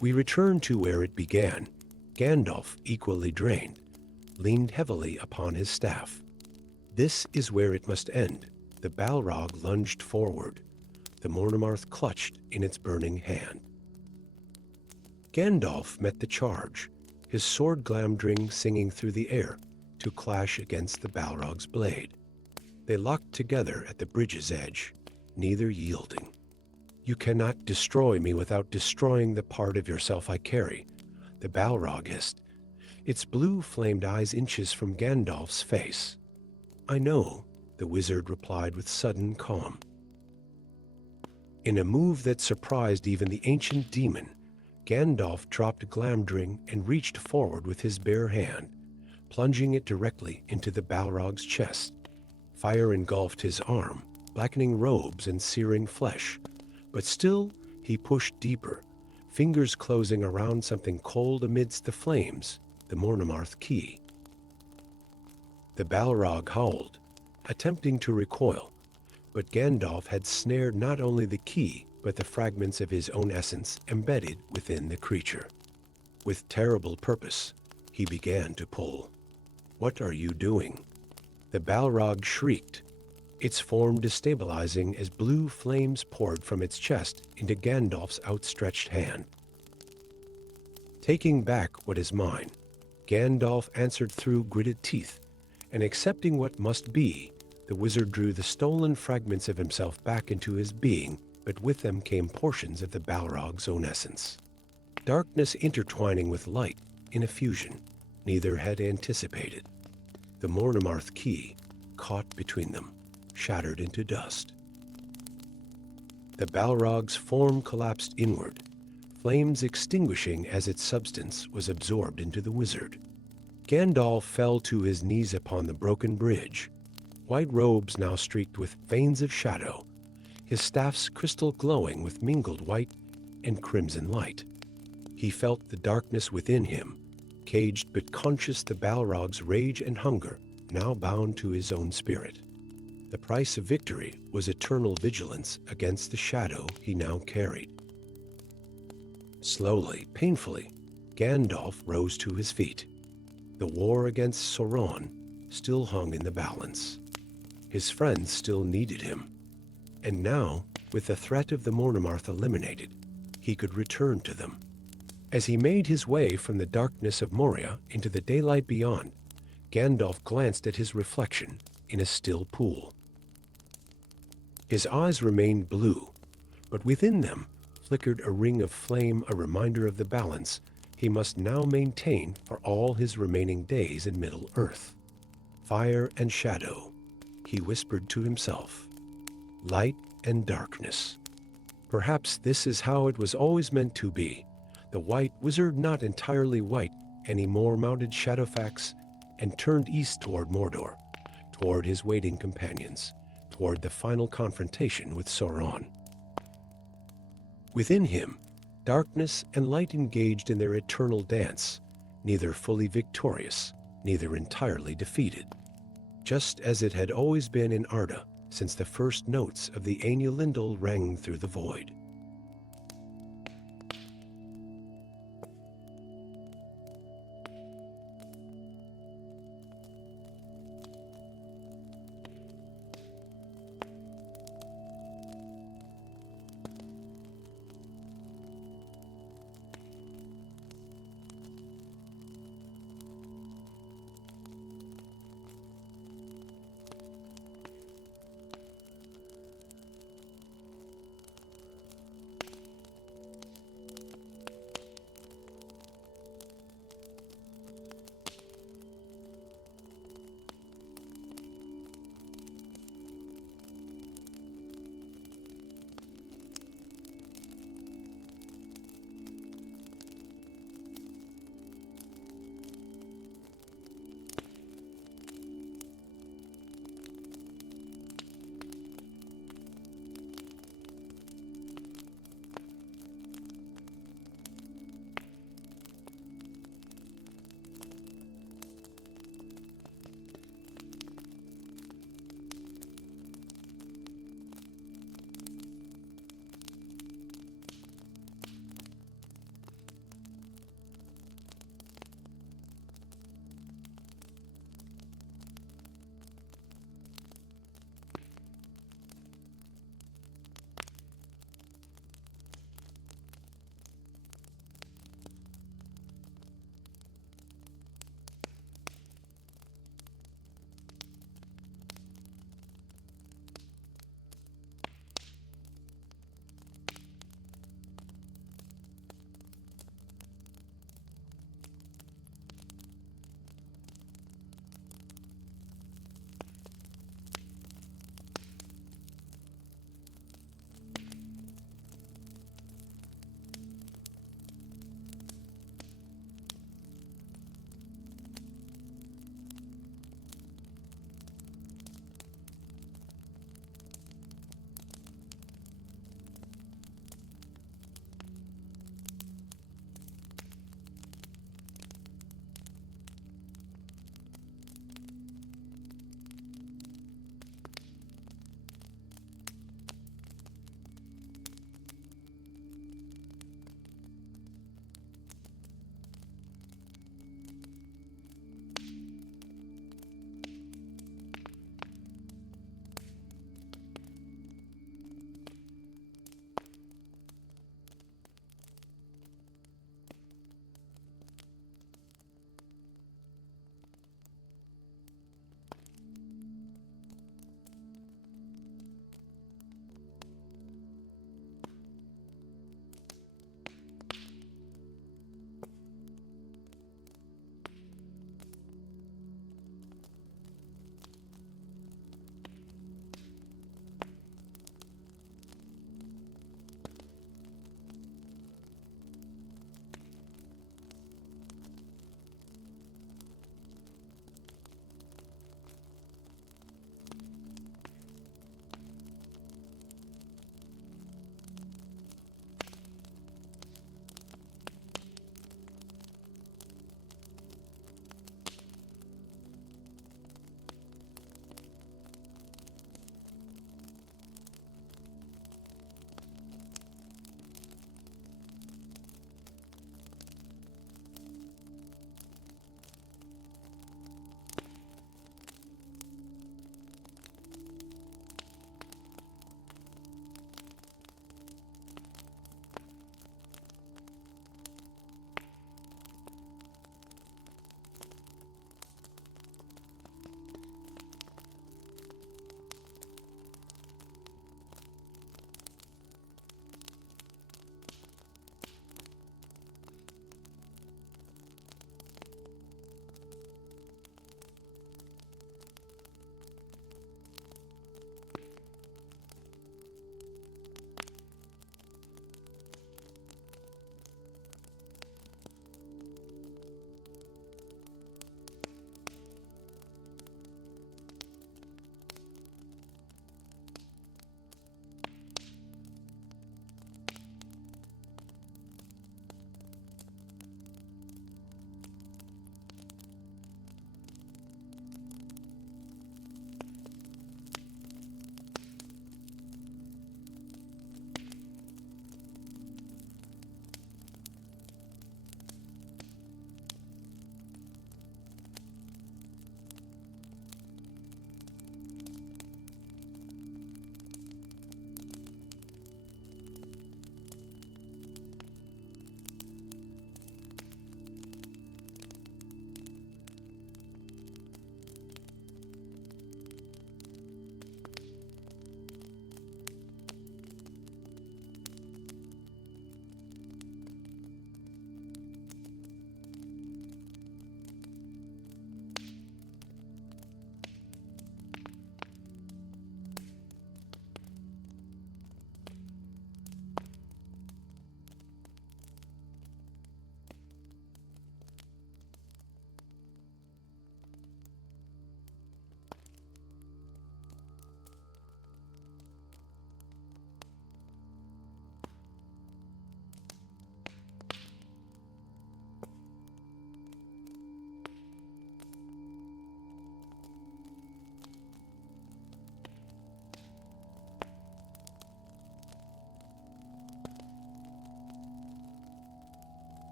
We return to where it began. Gandalf, equally drained, leaned heavily upon his staff. This is where it must end. The Balrog lunged forward. The Mornemarth clutched in its burning hand. Gandalf met the charge, his sword glamdring singing through the air to clash against the Balrog's blade. They locked together at the bridge's edge, neither yielding. You cannot destroy me without destroying the part of yourself I carry, the Balrog hissed, its blue-flamed eyes inches from Gandalf's face. I know, the wizard replied with sudden calm. In a move that surprised even the ancient demon, Gandalf dropped Glamdring and reached forward with his bare hand, plunging it directly into the Balrog's chest. Fire engulfed his arm, blackening robes and searing flesh, but still he pushed deeper, fingers closing around something cold amidst the flames, the Mornemarth key. The Balrog howled, attempting to recoil, but Gandalf had snared not only the key, but the fragments of his own essence embedded within the creature. With terrible purpose, he began to pull. What are you doing? The Balrog shrieked, its form destabilizing as blue flames poured from its chest into Gandalf's outstretched hand. Taking back what is mine, Gandalf answered through gritted teeth, and accepting what must be, the wizard drew the stolen fragments of himself back into his being, but with them came portions of the Balrog's own essence. Darkness intertwining with light in a fusion neither had anticipated. The Mornemarth key, caught between them, shattered into dust. The Balrog's form collapsed inward, flames extinguishing as its substance was absorbed into the wizard. Gandalf fell to his knees upon the broken bridge, white robes now streaked with veins of shadow, his staff's crystal glowing with mingled white and crimson light. He felt the darkness within him, caged but conscious the Balrog's rage and hunger, now bound to his own spirit. The price of victory was eternal vigilance against the shadow he now carried. Slowly, painfully, Gandalf rose to his feet. The war against Sauron still hung in the balance. His friends still needed him. And now, with the threat of the Mornemarth eliminated, he could return to them. As he made his way from the darkness of Moria into the daylight beyond, Gandalf glanced at his reflection in a still pool. His eyes remained blue, but within them flickered a ring of flame, a reminder of the balance he must now maintain for all his remaining days in Middle-earth. Fire and shadow, he whispered to himself. Light and darkness. Perhaps this is how it was always meant to be. The white wizard, not entirely white anymore, mounted Shadowfax and turned east toward Mordor, toward his waiting companions, toward the final confrontation with Sauron. Within him, darkness and light engaged in their eternal dance, neither fully victorious, neither entirely defeated. Just as it had always been in Arda, since the first notes of the Ainulindal rang through the void.